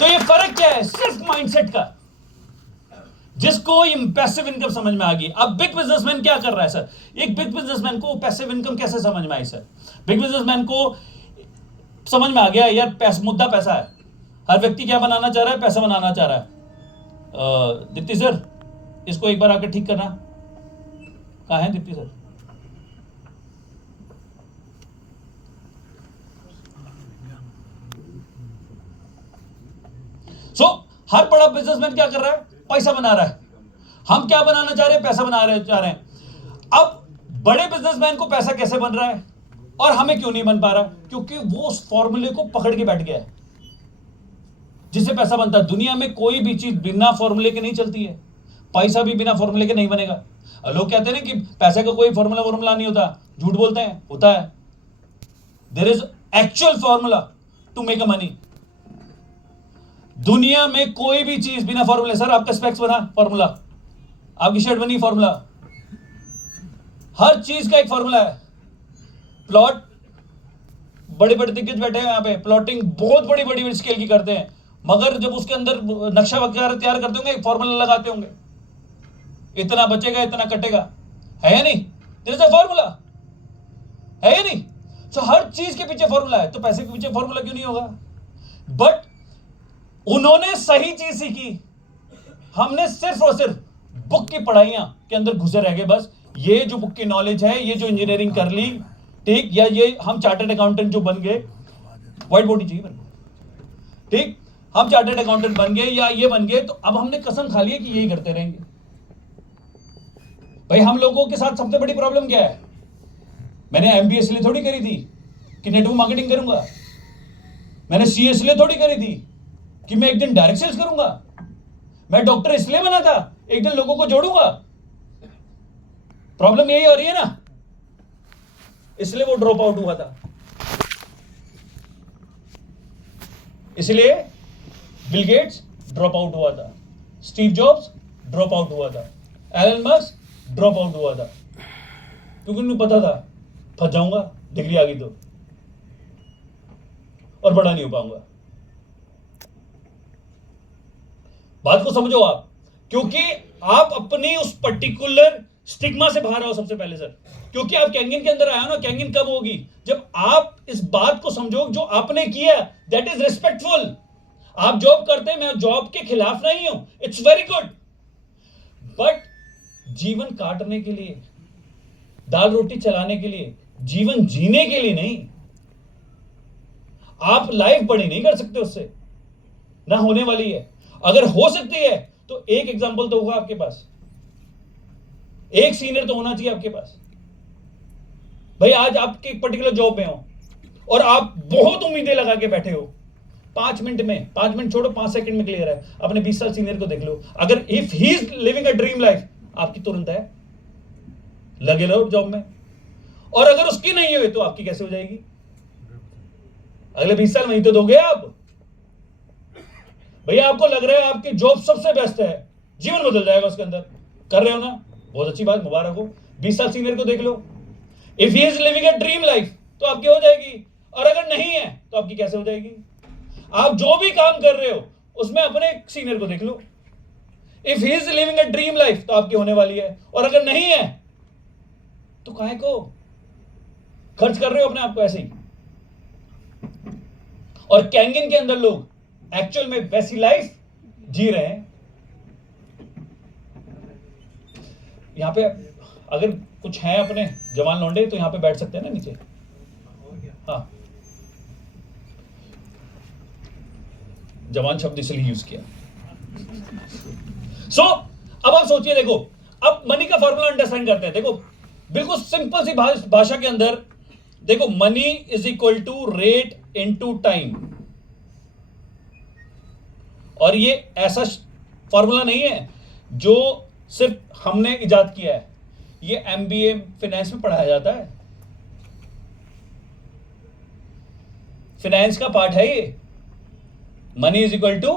तो ये फर्क क्या है? सिर्फ माइंडसेट का। जिसको ये पैसिव इनकम समझ में आ गई। अब बिग बिजनेसमैन क्या कर रहा है सर? एक बिग बिजनेसमैन को पैसिव इनकम कैसे समझ में आई सर? बिग बिजनेसमैन को समझ में आ गया यार, मुद्दा पैसा है। हर व्यक्ति क्या बनाना चाह रहा है? पैसा बनाना चाह रहा है। दीप्ति सर, इसको एक बार आकर ठीक करना। कहां है दीप्ति सर? हर बड़ा बिजनेसमैन क्या कर रहा है? पैसा बना रहा है। हम क्या बनाना चाह रहे हैं? पैसा चाह रहे हैं। अब बड़े बिजनेसमैन को पैसा कैसे बन रहा है और हमें क्यों नहीं बन पा रहा? क्योंकि वो उस फॉर्मूले को पकड़ के बैठ गया है जिससे पैसा बनता है। दुनिया में कोई भी चीज बिना फॉर्मूले के नहीं चलती है। पैसा भी बिना फॉर्मूले के नहीं बनेगा। लोग कहते हैं ना कि पैसे का कोई फॉर्मूला नहीं होता, झूठ बोलते हैं, होता है। There is actual formula to make a money. दुनिया में कोई भी चीज बिना फॉर्मूले, सर आपका स्पेक्स बना फॉर्मूला, आपकी शर्ट बनी फॉर्मूला, हर चीज का एक फॉर्मूला है। प्लॉट, बड़े बड़े दिग्गज बैठे हैं यहां पे, प्लॉटिंग बहुत बड़ी बड़ी स्केल की करते हैं, मगर जब उसके अंदर नक्शा वगैरह तैयार करते होंगे, एक फॉर्मूला लगाते होंगे, इतना बचेगा इतना कटेगा, है या नहीं? देयर इज अ फॉर्मूला, है या नहीं? सो हर चीज के पीछे फॉर्मूला है। तो पैसे के पीछे फॉर्मूला क्यों नहीं होगा? बट उन्होंने सही चीज सीखी, हमने सिर्फ और सिर्फ बुक की पढ़ाइयां के अंदर घुसे रह गए। बस ये जो बुक की नॉलेज है, ये जो इंजीनियरिंग कर ली, ठीक, या ये हम चार्टर्ड अकाउंटेंट जो बन गए, व्हाइट बॉडी चाहिए बन, ठीक, हम चार्टर्ड अकाउंटेंट बन गए या ये बन गए, तो अब हमने कसम खा ली है कि यही करते रहेंगे। भाई हम लोगों के साथ सबसे बड़ी प्रॉब्लम क्या है? मैंने एमबीए इसलिए थोड़ी करी थी कि नेटवर्क मार्केटिंग करूंगा। मैंने सीए इसलिए थोड़ी करी थी कि मैं एक दिन डायरेक्ट सेल्स करूंगा। मैं डॉक्टर इसलिए बना था एक दिन लोगों को जोड़ूंगा। प्रॉब्लम यही हो रही है ना, इसलिए वो ड्रॉप आउट हुआ था। इसलिए बिल गेट्स ड्रॉप आउट हुआ था, स्टीव जॉब्स ड्रॉप आउट हुआ था, एलन मस्क ड्रॉप आउट हुआ था, क्योंकि उन्हें पता था फंस जाऊंगा डिग्री आ गई तो, और बड़ा नहीं हो पाऊंगा। बात को समझो आप, क्योंकि आप अपनी उस पर्टिकुलर स्टिग्मा से बाहर आओ सबसे पहले सर। क्योंकि आप कैंगिन के अंदर आया हो ना, कैंगिन कब होगी? जब आप इस बात को समझो जो आपने किया, दैट इज रिस्पेक्टफुल। आप जॉब करते हैं, मैं जॉब के खिलाफ नहीं हूं, इट्स वेरी गुड, बट जीवन काटने के लिए, दाल रोटी चलाने के लिए, जीवन जीने के लिए नहीं। आप लाइफ बड़ी नहीं कर सकते उससे, ना होने वाली है। अगर हो सकती है तो एक एग्जांपल तो होगा आपके पास, एक सीनियर तो होना चाहिए आपके पास। भाई आज आपके एक पर्टिकुलर जॉब में हो और आप बहुत उम्मीदें लगा के बैठे हो, 5 मिनट में, 5 मिनट छोड़ो 5 सेकंड में क्लियर है। अपने 20 साल सीनियर को देख लो, अगर if he is living a dream life, आपकी तुरंत है, लगे रहो जॉब में। और अगर उसकी नहीं हुई तो आपकी कैसे हो जाएगी? अगले 20 साल वहीं तो दोगे आप। भैया आपको लग रहा है आपकी जॉब सबसे बेस्ट है, जीवन बदल जाएगा उसके अंदर, कर रहे हो ना, बहुत अच्छी बात, मुबारक हो। 20 साल सीनियर को देख लो, if he is living a dream life तो आपकी हो जाएगी, और अगर नहीं है तो आपकी कैसे हो जाएगी? आप जो भी काम कर रहे हो उसमें अपने सीनियर को देख लो, if he is living a dream life तो आपकी होने वाली है, और अगर नहीं है तो काहे को खर्च कर रहे हो अपने आप को ऐसे ही? और कैंगिन के अंदर लोग एक्चुअल में वैसी लाइफ जी रहे हैं। यहां पे अगर कुछ है अपने जवान लौंडे तो यहां पे बैठ सकते हैं ना नीचे। हाँ, जवान शब्द इसलिए यूज किया। सो अब आप सोचिए, देखो अब मनी का फॉर्मूला अंडरस्टैंड करते हैं। देखो बिल्कुल सिंपल सी भाषा के अंदर देखो, money is equal to rate into time. और ये ऐसा फॉर्मूला नहीं है जो सिर्फ हमने इजाद किया है, ये एमबीए फाइनेंस में पढ़ाया जाता है, फाइनेंस का पार्ट है ये। Money is equal to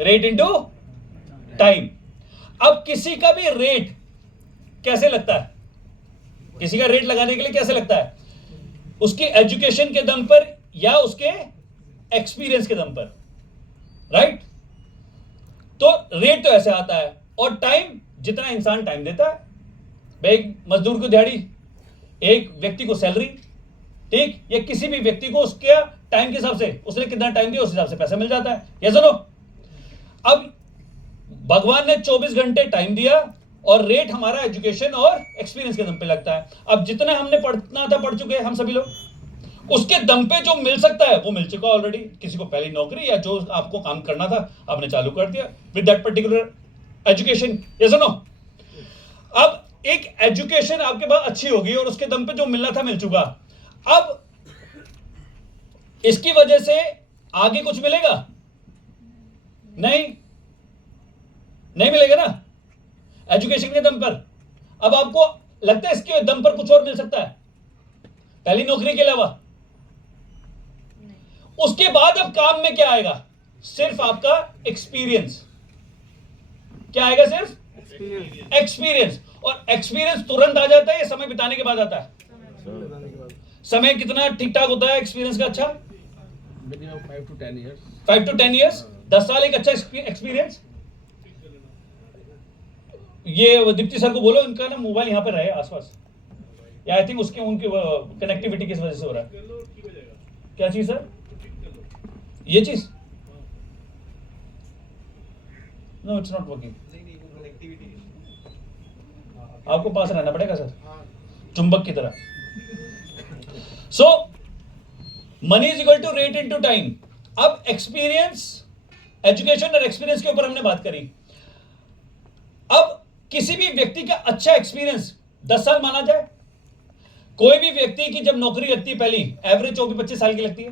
rate into time. अब किसी का भी रेट कैसे लगता है, किसी का रेट लगाने के लिए कैसे लगता है, उसकी एजुकेशन के दम पर या उसके एक्सपीरियंस के दम पर, राइट। तो रेट तो ऐसे आता है, और टाइम जितना इंसान टाइम देता है, भाई एक मजदूर को दिहाड़ी, एक व्यक्ति को सैलरी, ठीक, या किसी भी व्यक्ति को उसके टाइम के हिसाब से उसने कितना टाइम दिया उस हिसाब से पैसा मिल जाता है, या सुनो। अब भगवान ने 24 घंटे टाइम दिया और रेट हमारा एजुकेशन और एक्सपीरियंस के दम पे लगता है। अब जितना हमने पढ़ना था पढ़ चुके हैं हम सभी लोग, उसके दम पे जो मिल सकता है वो मिल चुका ऑलरेडी। किसी को पहली नौकरी या जो आपको काम करना था आपने चालू कर दिया विद दैट पर्टिकुलर एजुकेशन, या सुनो। अब एक एजुकेशन आपके पास अच्छी होगी और उसके दम पे जो मिलना था मिल चुका। अब इसकी वजह से आगे कुछ मिलेगा? नहीं मिलेगा ना, एजुकेशन के दम पर। अब आपको लगता है इसके दम पर कुछ और मिल सकता है पहली नौकरी के अलावा? उसके बाद अब काम में क्या आएगा? सिर्फ आपका एक्सपीरियंस। क्या आएगा? सिर्फ एक्सपीरियंस। और एक्सपीरियंस तुरंत आ जाता है या समय बिताने के बाद आता है? समय कितना ठीक ठाक होता है एक्सपीरियंस का? अच्छा, 5 to 10 years. 5 to 10 years, 10 साल एक अच्छा एक्सपीरियंस। ये दीप्ति सर को बोलो इनका ना मोबाइल यहां पे रहे आसपास, या आई थिंक उसके उनकी कनेक्टिविटी किस वजह से हो रहा है। क्या चीज सर? ये चीज? No it's not working. आपको पास रहना पड़ेगा सर, चुंबक की तरह। So money is equal to rate into time. अब एक्सपीरियंस, एजुकेशन और एक्सपीरियंस के ऊपर हमने बात करी। अब किसी भी व्यक्ति का अच्छा एक्सपीरियंस 10 साल माना जाए। कोई भी व्यक्ति की जब नौकरी लगती है पहली, एवरेज 24-25 साल की लगती है।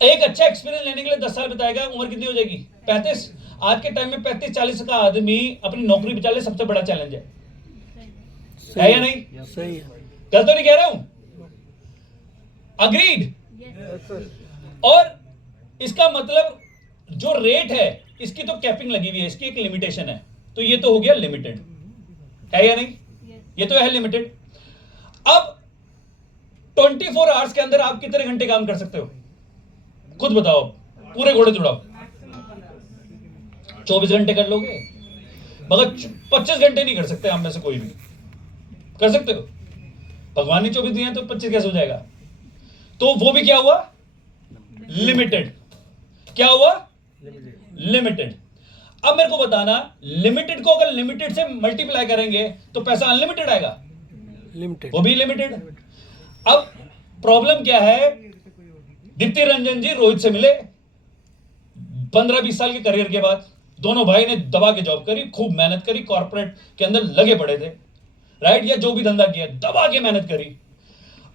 एक अच्छा एक्सपीरियंस लेने के लिए 10 साल बिताएगा, उम्र कितनी हो जाएगी? 35। आज के टाइम में 35-40 का आदमी अपनी नौकरी बचा ले, सबसे बड़ा चैलेंज है या नहीं? सही है। गलत तो नहीं कह रहा हूं? अग्रीड? और इसका मतलब जो रेट है इसकी तो कैपिंग लगी हुई है, इसकी एक लिमिटेशन है। तो ये तो हो गया लिमिटेड, है या नहीं? ये तो है लिमिटेड। अब 24 आवर्स के अंदर आप कितने घंटे काम कर सकते हो? खुद बताओ, पूरे घोड़े जुड़ाओ। 24 घंटे कर लोगे, मगर 25 घंटे नहीं कर सकते हम में से कोई भी। कर सकते हो? भगवान ने 24 दिए हैं तो 25 कैसे हो जाएगा? तो वो भी क्या हुआ? लिमिटेड। क्या हुआ? लिमिटेड। अब मेरे को बताना, लिमिटेड को अगर लिमिटेड से मल्टीप्लाई करेंगे तो पैसा अनलिमिटेड आएगा? लिमिटेड। वो भी लिमिटेड। अब प्रॉब्लम क्या है? दीप्ति रंजन जी रोहित से मिले 15-20 साल के करियर के बाद। दोनों भाई ने दबा के जॉब करी, खूब मेहनत करी, कॉर्पोरेट के अंदर लगे पड़े थे, राइट, या जो भी धंधा किया दबा के मेहनत करी।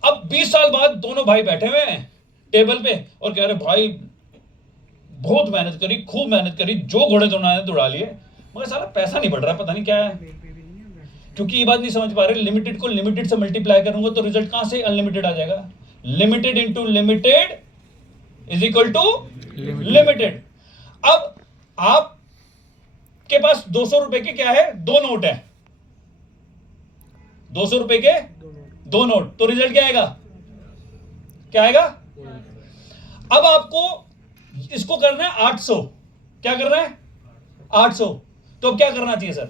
अब 20 साल बाद दोनों भाई बैठे हुए हैं टेबल पे और कह रहे भाई बहुत मेहनत करी, खूब मेहनत करी, जो घोड़े दौड़ा लिए, मगर साला पैसा नहीं बढ़ रहा, पता नहीं क्या है। क्योंकि ये बात नहीं समझ पा रहे, लिमिटेड को लिमिटेड से मल्टीप्लाई करूंगा तो रिजल्ट कहां से अनलिमिटेड आ जाएगा? Limited into limited is equal to limited. अब आपके पास 200 रुपए के क्या है? 2 नोट है, 200 रुपए के 2 नोट, तो रिजल्ट क्या आएगा? क्या आएगा? अब आपको इसको करना है 800। क्या करना है? 800। तो अब क्या करना चाहिए सर?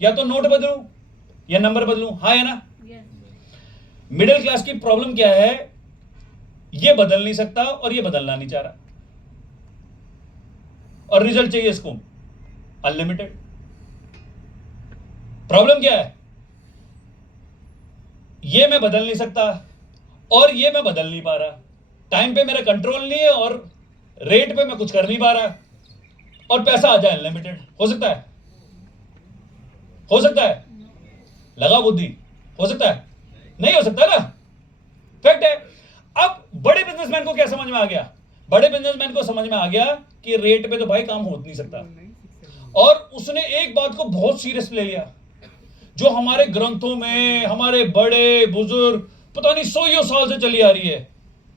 या तो नोट बदलूं या नंबर बदलूं, हाँ या ना? मिडिल क्लास की प्रॉब्लम क्या है? ये बदल नहीं सकता और ये बदलना नहीं चाह रहा, और रिजल्ट चाहिए इसको अनलिमिटेड। प्रॉब्लम क्या है? ये मैं बदल नहीं सकता और ये मैं बदल नहीं पा रहा, टाइम पे मेरा कंट्रोल नहीं है और रेट पे मैं कुछ कर नहीं पा रहा। और पैसा आ जाए अनलिमिटेड। हो सकता है? हो सकता है? लगा बुद्धि? हो सकता है? नहीं हो सकता ना, फैक्ट है। अब बड़े बिजनेसमैन को क्या समझ में आ गया? बड़े बिजनेसमैन को समझ में आ गया कि रेट पे तो भाई काम हो नहीं सकता, और उसने एक बात को बहुत सीरियस ले लिया, जो हमारे ग्रंथों में हमारे बड़े बुजुर्ग पता नहीं 100 साल से चली आ रही है।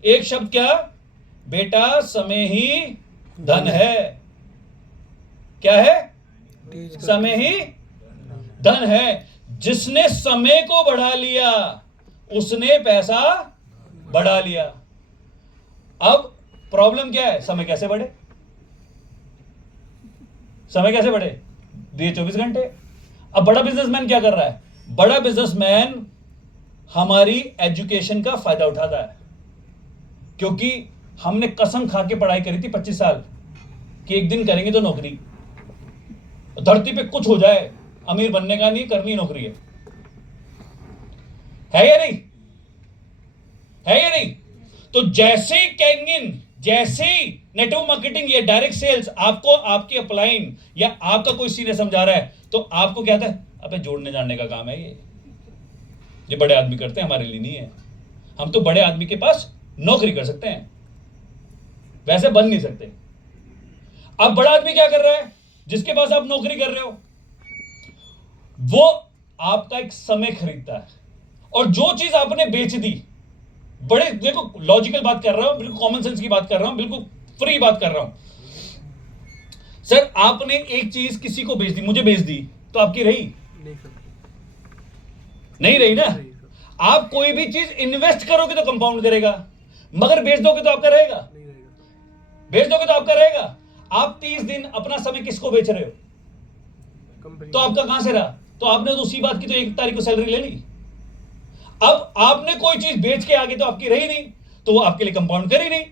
एक शब्द क्या? बेटा समय ही धन है। क्या है? समय ही धन है। जिसने समय को बढ़ा लिया उसने पैसा बढ़ा लिया। अब प्रॉब्लम क्या है? समय कैसे बढ़े? समय कैसे बढ़े? दिए 24 घंटे। अब बड़ा बिजनेसमैन क्या कर रहा है? बड़ा बिजनेसमैन हमारी एजुकेशन का फायदा उठाता है, क्योंकि हमने कसम खा के पढ़ाई करी थी 25 साल कि एक दिन करेंगे तो नौकरी, धरती पे कुछ हो जाए, अमीर बनने का नहीं, करनी नौकरी है या नहीं? है या नहीं? तो जैसे कैंगिन, जैसे नेटवर्क मार्केटिंग या डायरेक्ट सेल्स आपको आपकी अपलाइन या आपका कोई सीनियर समझा रहा है, तो आपको क्या था? अबे जोड़ने जानने का काम है ये बड़े आदमी करते हैं, हमारे लिए नहीं है। हम तो बड़े आदमी के पास नौकरी कर सकते हैं, वैसे बन नहीं सकते। अब बड़ा आदमी क्या कर रहा है? जिसके पास आप नौकरी कर रहे हो वो आपका एक समय खरीदता है, और जो चीज आपने बेच दी, बड़े देखो लॉजिकल बात कर रहा हूं, बिल्कुल कॉमन सेंस की बात कर रहा हूं, बिल्कुल फ्री बात कर रहा हूं। सर आपने एक चीज किसी को बेच दी, मुझे बेच दी, तो आपकी रही? नहीं रही ना। आप कोई भी चीज इन्वेस्ट करोगे तो कंपाउंड करेगा, मगर बेच दोगे तो आपका रहेगा? बेच दोगे तो आपका रहेगा। आप 30 दिन अपना समय किसको बेच रहे हो? तो आपका कहां से रहा? तो आपने तो उसी बात की तो 1 तारीख को सैलरी ले ली। अब आपने कोई चीज बेच के आगे तो आपकी रही नहीं, तो वो आपके लिए कंपाउंड कर ही नहीं।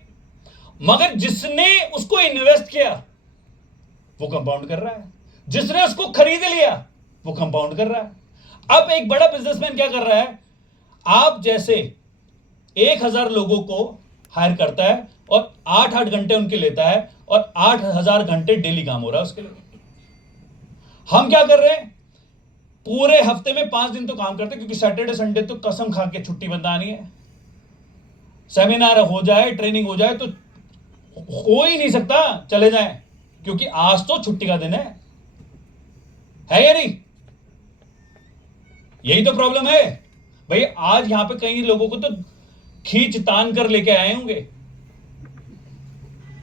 मगर जिसने उसको इन्वेस्ट किया वो कंपाउंड कर रहा है, जिसने उसको खरीद लिया वो कंपाउंड कर रहा है। अब एक बड़ा बिजनेसमैन क्या कर रहा है? आप जैसे 1000 लोगों को हायर करता है और 8-8 घंटे उनके लेता है, और 8000 घंटे डेली काम हो रहा है उसके लिए। हम क्या कर रहे हैं? पूरे हफ्ते में 5 दिन तो काम करते हैं, क्योंकि सैटरडे संडे तो कसम खा के छुट्टी बतानी है। सेमिनार हो जाए, ट्रेनिंग हो जाए तो हो ही नहीं सकता, चले जाएं, क्योंकि आज तो छुट्टी का दिन है या नहीं? यही तो प्रॉब्लम है भाई। आज यहां पे कई लोगों को तो खींच तान कर लेके आए होंगे,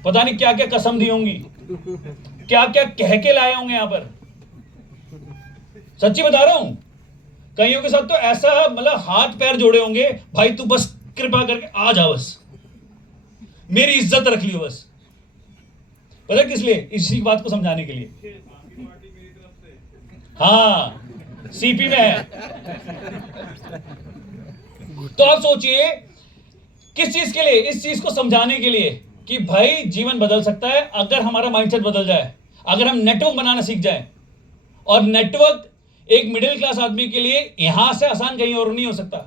पता नहीं क्या क्या कसम दी होंगी, क्या क्या कह के लाए होंगे यहां पर। सच्ची बता रहा हूं, कईयों के साथ तो ऐसा मतलब हाथ पैर जोड़े होंगे, भाई तू बस कृपा करके आ जा, बस मेरी इज्जत रख लियो बस। पता किस लिए? इसी बात को समझाने के लिए। हाँ सीपी में है। तो आप सोचिए किस चीज के लिए? इस चीज को समझाने के लिए कि भाई जीवन बदल सकता है अगर हमारा माइंडसेट बदल जाए, अगर हम नेटवर्क बनाना सीख जाएं। और नेटवर्क एक मिडिल क्लास आदमी के लिए यहां से आसान कहीं और नहीं हो सकता।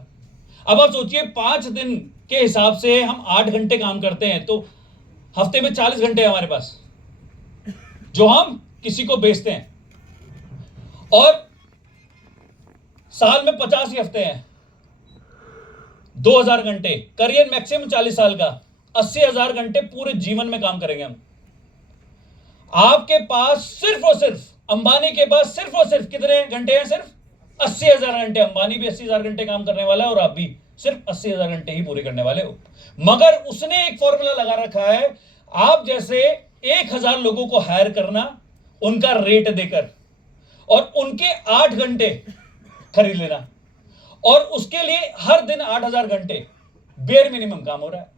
अब आप सोचिए 5 दिन के हिसाब से हम 8 घंटे काम करते हैं, तो हफ्ते में 40 घंटे हमारे पास जो हम किसी को बेचते हैं, और साल में 50 ही हफ्ते हैं, 2000 घंटे। करियर मैक्सिमम 40 साल का, 80,000 घंटे पूरे जीवन में काम करेंगे हम। आपके पास सिर्फ और सिर्फ, अंबानी के पास सिर्फ और सिर्फ कितने घंटे हैं? सिर्फ 80,000 घंटे। अंबानी भी 80,000 घंटे काम करने वाला है, और आप भी सिर्फ 80,000 घंटे ही पूरे करने वाले हो। मगर उसने एक फॉर्मूला लगा रखा है, आप जैसे 1000 लोगों को हायर करना उनका रेट देकर, और उनके 8 घंटे खरीद लेना, और उसके लिए हर दिन 8000 घंटे बेयर मिनिमम काम हो रहा है।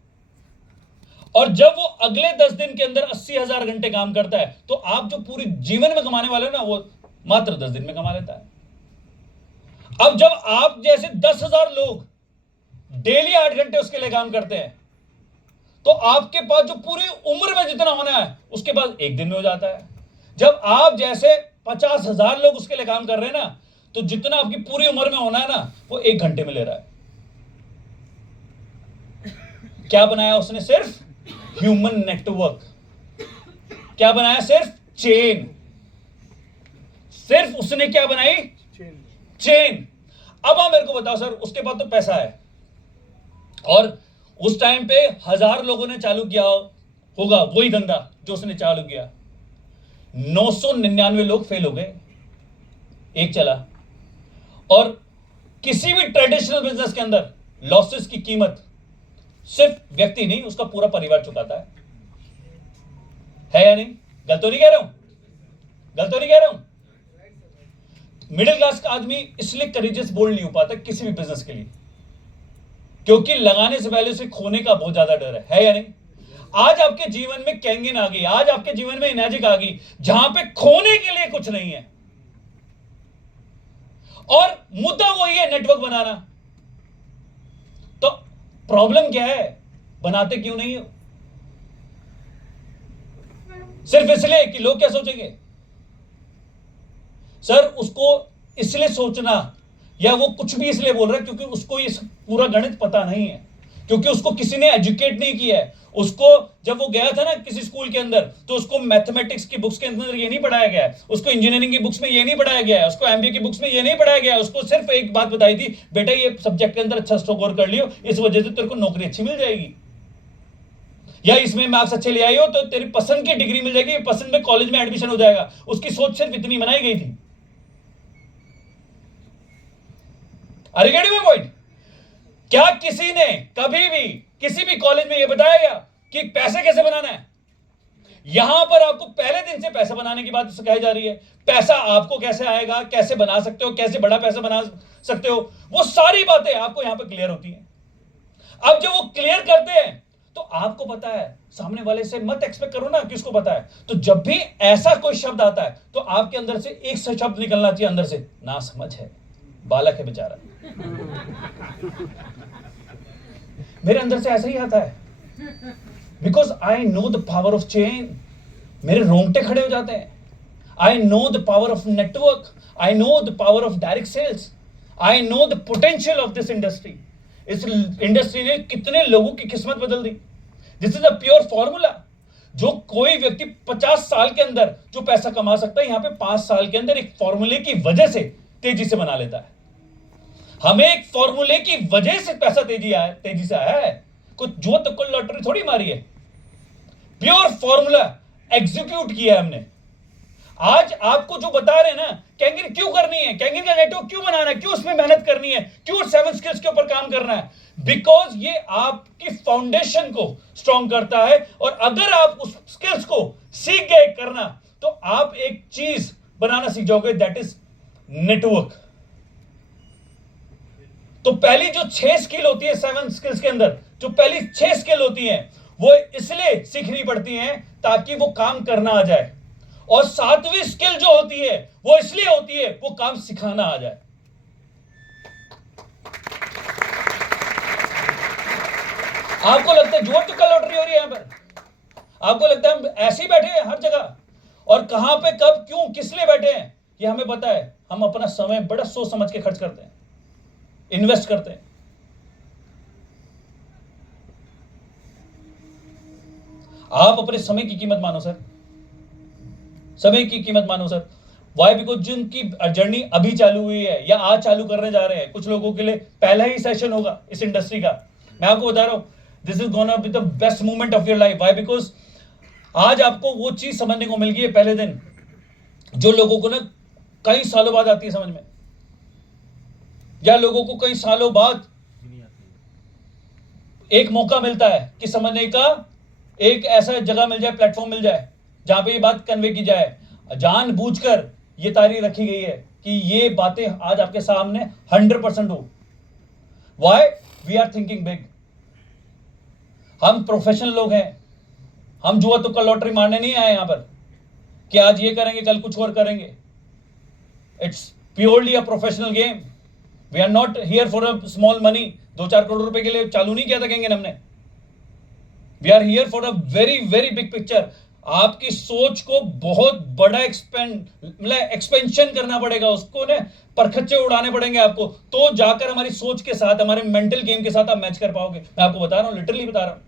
और जब वो अगले 10 दिन के अंदर 80,000 घंटे काम करता है, तो आप जो पूरे जीवन में कमाने वाले हो ना, वो मात्र 10 दिन में कमा लेता है। अब जब आप जैसे 10,000 लोग डेली 8 घंटे उसके लिए काम करते हैं, तो आपके पास जो पूरी उम्र में जितना होना है उसके पास 1 दिन में हो जाता है। जब आप जैसे 50,000 लोग उसके लिए काम कर रहे हैं ना, तो जितना आपकी पूरी उम्र में होना है ना, वो 1 घंटे में ले रहा है। क्या बनाया उसने? सिर्फ ह्यूमन नेटवर्क। क्या बनाया? सिर्फ चेन। सिर्फ उसने क्या बनाई? चेन। अब आप मेरे को बताओ सर, उसके बाद तो पैसा है और उस टाइम पे 1000 लोगों ने चालू किया होगा वही धंधा जो उसने चालू किया। 999 लोग फेल हो गए, एक चला। और किसी भी ट्रेडिशनल बिजनेस के अंदर लॉसेस की कीमत सिर्फ व्यक्ति नहीं, उसका पूरा परिवार चुकाता है या नहीं? गलत तो नहीं कह रहा हूं? गलत तो नहीं कह रहा हूं? मिडिल क्लास का आदमी इसलिए करेजियस बोल्ड नहीं हो पाता किसी भी बिजनेस के लिए, क्योंकि लगाने से पहले उसे खोने का बहुत ज्यादा डर है या नहीं? आज आपके जीवन में कैंगिन आ गई, आज आपके जीवन में इनर्जिक आ गई, जहां पे खोने के लिए कुछ नहीं है। और मुद्दा वही है, नेटवर्क बनाना। तो प्रॉब्लम क्या है? बनाते क्यों नहीं हो? सिर्फ इसलिए कि लोग क्या सोचेंगे? सर, उसको इसलिए सोचना या वो कुछ भी इसलिए बोल रहा है क्योंकि उसको ये पूरा गणित पता नहीं है, क्योंकि उसको किसी ने एजुकेट नहीं किया है। उसको जब वो गया था ना किसी स्कूल के अंदर, तो उसको मैथमेटिक्स की बुक्स के अंदर ये नहीं पढ़ाया गया है, उसको इंजीनियरिंग की बुक्स में ये नहीं पढ़ाया गया है, उसको एमबीए की बुक्स में ये नहीं पढ़ाया गया है। उसको सिर्फ एक बात बताई थी, बेटा ये सब्जेक्ट के अंदर अच्छा स्कोर कर लियो, इस वजह से तेरे को नौकरी अच्छी मिल जाएगी, या इसमें मार्क्स अच्छे ले आई हो तो तेरी पसंद की डिग्री मिल जाएगी, पसंद में कॉलेज में एडमिशन हो जाएगा। उसकी सोच सिर्फ इतनी बनाई गई थी। अरे गेट माय पॉइंट? क्या किसी ने कभी भी किसी भी कॉलेज में यह बताया गया कि पैसे कैसे बनाना है? यहां पर आपको पहले दिन से पैसा बनाने की बात सिखाई जा रही है। पैसा आपको कैसे आएगा, कैसे बना सकते हो, कैसे बड़ा पैसा बना सकते हो, वो सारी बातें आपको यहां पर क्लियर होती हैं। अब जब वो क्लियर करते हैं तो आपको पता है, सामने वाले से मत एक्सपेक्ट करो ना कि उसको पता है। तो जब भी ऐसा कोई शब्द आता है तो आपके अंदर से एक शब्द निकलना चाहिए अंदर से, ना समझ है, बालक है बेचारा। मेरे अंदर से ऐसा ही आता है, because I know the power of chain. मेरे रोंगटे खड़े हो जाते हैं। I know the power of network, I know the power of direct sales, I know the potential of this industry. इस इंडस्ट्री ने कितने लोगों की किस्मत बदल दी। This is a pure formula. जो कोई व्यक्ति 50 साल के अंदर जो पैसा कमा सकता है, यहां पे 5 साल के अंदर एक फॉर्मूले की वजह से तेजी से बना लेता है। हमें एक फॉर्मूले की वजह से पैसा तेजी से आया है। कुछ जो तक को लॉटरी थोड़ी मारी है, प्योर फॉर्मूला एग्जीक्यूट किया है हमने। आज आपको जो बता रहे हैं ना, कैंगिन क्यों करनी है, कैंगिन का नेटवर्क क्यों बनाना है, क्यों उसमें मेहनत करनी है, क्यों 7 स्किल्स के ऊपर काम करना है, बिकॉज ये आपकी फाउंडेशन को स्ट्रॉन्ग करता है। और अगर आप उस स्किल्स को सीख गए करना, तो आप एक चीज बनाना सीख जाओगे, दैट इज नेटवर्क। तो पहली जो 6 स्किल होती है 7 स्किल्स के अंदर, जो पहली 6 स्किल होती हैं वो इसलिए सीखनी पड़ती हैं ताकि वो काम करना आ जाए। और 7वीं स्किल जो होती है वो इसलिए होती है वो काम सिखाना आ जाए। आपको लगता है जोर तुक्का लॉटरी हो रही है यहां पर? आपको लगता है हम ऐसे ही बैठे हैं हर जगह, और कहां पे कब क्यों किस लिए बैठे हैं ये हमें पता है। हम अपना समय बड़ा सोच समझ के खर्च करते हैं, इन्वेस्ट करते हैं। आप अपने समय की कीमत मानो सर, समय की कीमत मानो सर। वाई? बिकॉज जिनकी जर्नी अभी चालू हुई है या आज चालू करने जा रहे हैं, कुछ लोगों के लिए पहला ही सेशन होगा इस इंडस्ट्री का। मैं आपको बता रहा हूं, this is gonna be the best moment of your life. Why? Because आज आपको वो चीज समझने को मिल गई है पहले दिन, जो लोगों को ना कई सालों बाद आती है समझ में, या लोगों को कई सालों बाद एक मौका मिलता है कि समझने का, एक ऐसा जगह मिल जाए, प्लेटफॉर्म मिल जाए जहां पे ये बात कन्वे की जाए। जानबूझकर ये तारीख रखी गई है कि ये बातें आज आपके सामने 100% हो। Why? We are thinking big. हम प्रोफेशनल लोग हैं, हम जुआ तुक्का लॉटरी मारने नहीं आए यहां पर कि आज ये करेंगे कल कुछ और करेंगे। It's purely a professional game. We are not here for a small money. 2-4 crore रुपए के लिए चालू नहीं किया था कहेंगे हमने। We are here for a very very big picture. आपकी सोच को बहुत बड़ा एक्सपेंशन करना पड़ेगा, उसको ने परखच्चे उड़ाने पड़ेंगे आपको, तो जाकर हमारी सोच के साथ, हमारे मेंटल गेम के साथ आप मैच कर पाओगे। मैं आपको बता रहा हूं, लिटरली बता रहा हूं।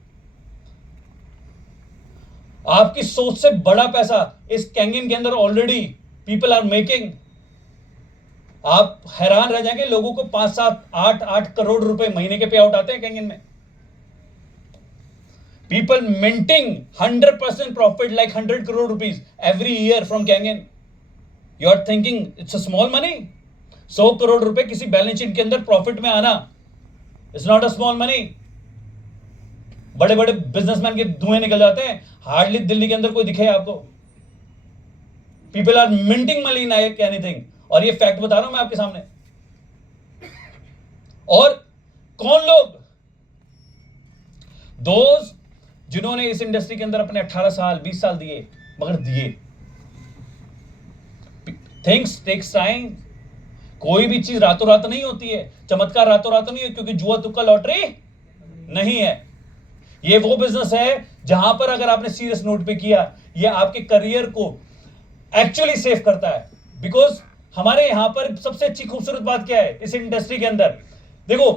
आपकी सोच से बड़ा पैसा इस कैंगिन के अंदर ऑलरेडी पीपल आर मेकिंग। आप हैरान रह जाएंगे, लोगों को 5, 7, 8 करोड़ रुपए महीने के पे आउट आते हैं कैंगिन में। People minting 100% profit like 100 crore rupees every year from Kangen. You are thinking it's a small money. 100 crore रुपए किसी बैलेंस शीट के अंदर प्रॉफिट में आना it's not a small money. बड़े बड़े बिजनेसमैन के धुएं निकल जाते हैं, हार्डली दिल्ली के अंदर कोई दिखे आपको। People are minting money like anything, और ये फैक्ट बता रहा हूं मैं आपके सामने। और कौन लोग? दोस्त जिन्होंने इस इंडस्ट्री के अंदर अपने 18 साल 20 साल दिए, मगर दिए। Things takes time. कोई भी चीज रातों रात नहीं होती है, चमत्कार रातों रात नहीं है, क्योंकि जुआ तुक्का लॉटरी नहीं है। ये वो बिजनेस है जहां पर अगर आपने सीरियस नोट पे किया, ये आपके करियर को एक्चुअली सेव करता है। बिकॉज हमारे यहां पर सबसे अच्छी खूबसूरत बात क्या है इस इंडस्ट्री के अंदर? देखो,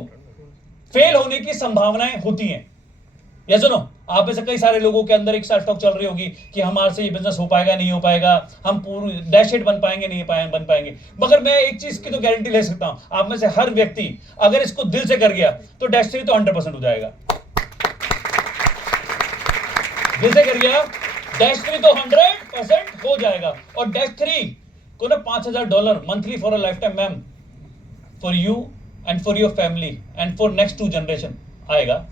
फेल होने की संभावनाएं होती हैं, या सुनो, आप में से कई सारे लोगों के अंदर एक सेल्फ टॉक चल रही होगी कि हमारे से ये बिजनेस हो पाएगा नहीं हो पाएगा, हम पूरी डैश हिट बन पाएंगे नहीं बन पाएंगे। मगर मैं एक चीज की तो गारंटी ले सकता हूं, आप में से हर व्यक्ति अगर इसको दिल से कर गया तो डैश 3 तो 100% हो जाएगा। दिल से कर गया, डैश 3 तो 100% हो जाएगा। और डैश 3 को ना $5,000 monthly for a life time, ma'am, for you and for your family and for next 2 generation आएगा।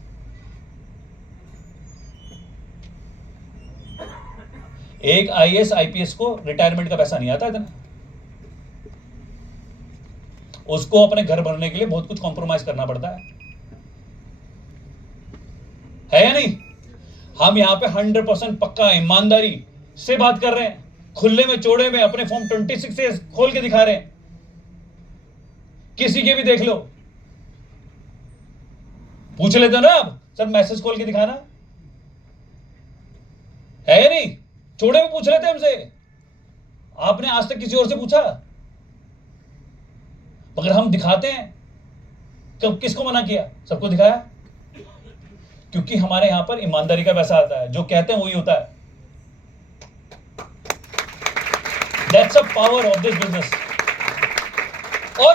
एक IAS IPS को रिटायरमेंट का पैसा नहीं आता इतना। उसको अपने घर भरने के लिए बहुत कुछ कॉम्प्रोमाइज करना पड़ता है या नहीं? हम यहां पे 100% पक्का ईमानदारी से बात कर रहे हैं, खुले में चौड़े में अपने फॉर्म 26 से खोल के दिखा रहे हैं। किसी के भी देख लो, पूछ लेते हो ना आप, सर मैसेज खोल के दिखाना है या नहीं? चौड़े में पूछ लेते हमसे। आपने आज तक किसी और से पूछा? मगर हम दिखाते हैं। कब किसको मना किया? सबको दिखाया, क्योंकि हमारे यहां पर ईमानदारी का पैसा आता है। जो कहते हैं वही होता है। That's a power of this business. और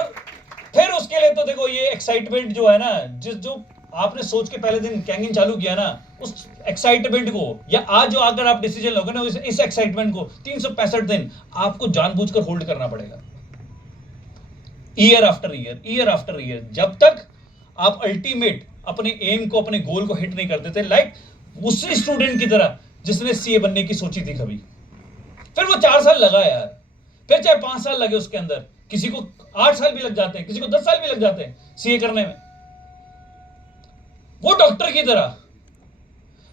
फिर उसके लिए तो देखो, ये एक्साइटमेंट जो है ना, जो आपने सोच के पहले दिन कैंगिंग चालू किया ना, उस एक्साइटमेंट को, या आज जो अगर आप डिसीजन लोगे ना, इस एक्साइटमेंट को 365 दिन आपको जानबूझकर होल्ड करना पड़ेगा। ईयर आफ्टर ईयर, जब तक आप अल्टीमेट अपने एम को, अपने गोल को हिट नहीं कर देते। लाइक उसी स्टूडेंट की तरह जिसने सीए बनने की सोची थी कभी, फिर वो 4 साल लगा यार, फिर चाहे 5 साल लगे उसके अंदर, किसी को 8 साल भी लग जाते हैं, किसी को 10 साल भी लग जाते हैं सीए करने में। वो डॉक्टर की तरह,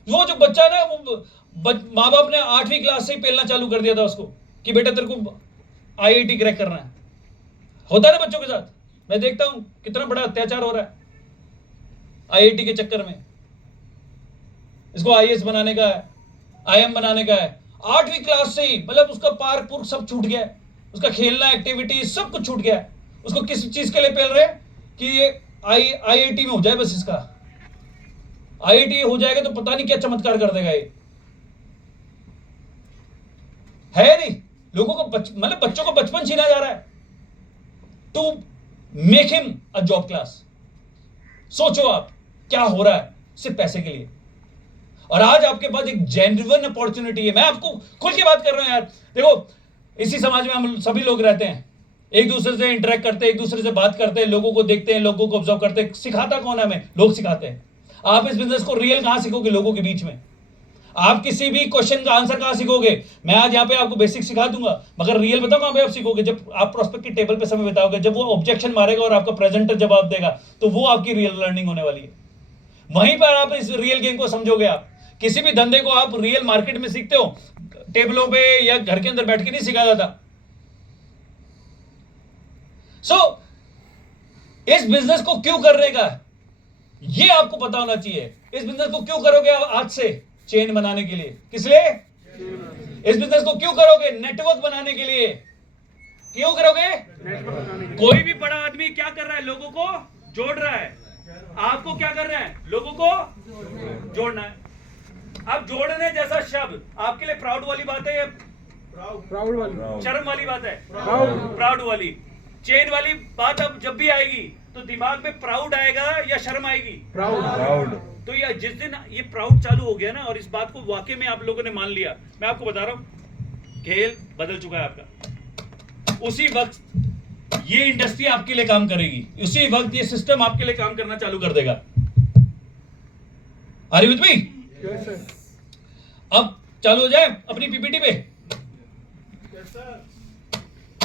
वो जो बच्चा ना, वो माँ बाप ने 8वीं क्लास से ही पेलना चालू कर दिया था उसको कि बेटा तेरे को IIT क्रैक करना है। होता है ना बच्चों के साथ, मैं देखता हूं कितना बड़ा अत्याचार हो रहा है IIT के चक्कर में। इसको IAS बनाने का है, IM बनाने का है। 8वीं क्लास से ही, मतलब उसका पार्क पुर्क सब छूट गया है, उसका खेलना, एक्टिविटी सब कुछ छूट गया है। उसको किस चीज के लिए पेल रहे हैं कि ये IIT में हो जाए, बस इसका IIT हो जाएगा तो पता नहीं क्या चमत्कार कर देगा ये, है नहीं? लोगों को मतलब बच्चों को बचपन छीना जा रहा है to make him a job class. सोचो आप क्या हो रहा है सिर्फ पैसे के लिए। और आज आपके पास एक जेन्युइन अपॉर्चुनिटी है। मैं आपको खुल के बात कर रहा हूं यार। देखो, इसी समाज में हम सभी लोग रहते हैं, एक दूसरे से इंटरेक्ट करते हैं, एक दूसरे से बात करते हैं, लोगों को देखते हैं, लोगों को ऑब्जर्व करते हैं। सिखाता कौन है हमें? लोग सिखाते हैं। आप इस बिजनेस को रियल कहां सीखोगे? लोगों के बीच में। आप किसी भी क्वेश्चन का आंसर कहां सीखोगे? मैं आज यहां पे आपको बेसिक सिखा दूंगा, मगर रियल बताओ कहां पे आप सीखोगे? जब आप प्रोस्पेक्ट की टेबल पे समय बिताओगे, जब वो ऑब्जेक्शन मारेगा और आपका प्रेजेंटर जवाब देगा, तो वो आपकी रियल लर्निंग होने वाली है। वहीं पर आप इस रियल गेम को समझोगे। आप किसी भी धंधे को आप रियल मार्केट में सीखते हो, टेबलों पे या घर के अंदर बैठ के नहीं सीखा जाता। सो इस बिजनेस को क्यों करने का, ये आपको पता होना चाहिए। इस बिजनेस को क्यों करोगे आप? आज से चेन बनाने के लिए। किस लिए? इस बिजनेस को क्यों करोगे? नेटवर्क बनाने के लिए। क्यों करोगे? कोई भी बड़ा आदमी क्या कर रहा है? लोगों को जोड़ रहा है। आपको क्या कर रहा है? लोगों को जोड़ना है। अब जोड़ने जैसा शब्द आपके लिए प्राउड वाली बात है या Proud one. शर्म वाली बात है? Proud. प्राउड वाली। चेन वाली बात अब जब भी आएगी तो दिमाग में प्राउड आएगा या शर्म आएगी? Proud. तो ये जिस दिन ये प्राउड चालू हो गया ना और इस बात को वाकई में आप लोगों ने मान लिया, मैं आपको बता रहा हूं खेल बदल चुका है आपका। उसी वक्त ये इंडस्ट्री आपके लिए काम करेगी, उसी वक्त ये सिस्टम आपके लिए काम करना चालू कर देगा। Are you with me? Yes, sir. अब चालू हो जाए अपनी पीपीटी पे। Yes, sir.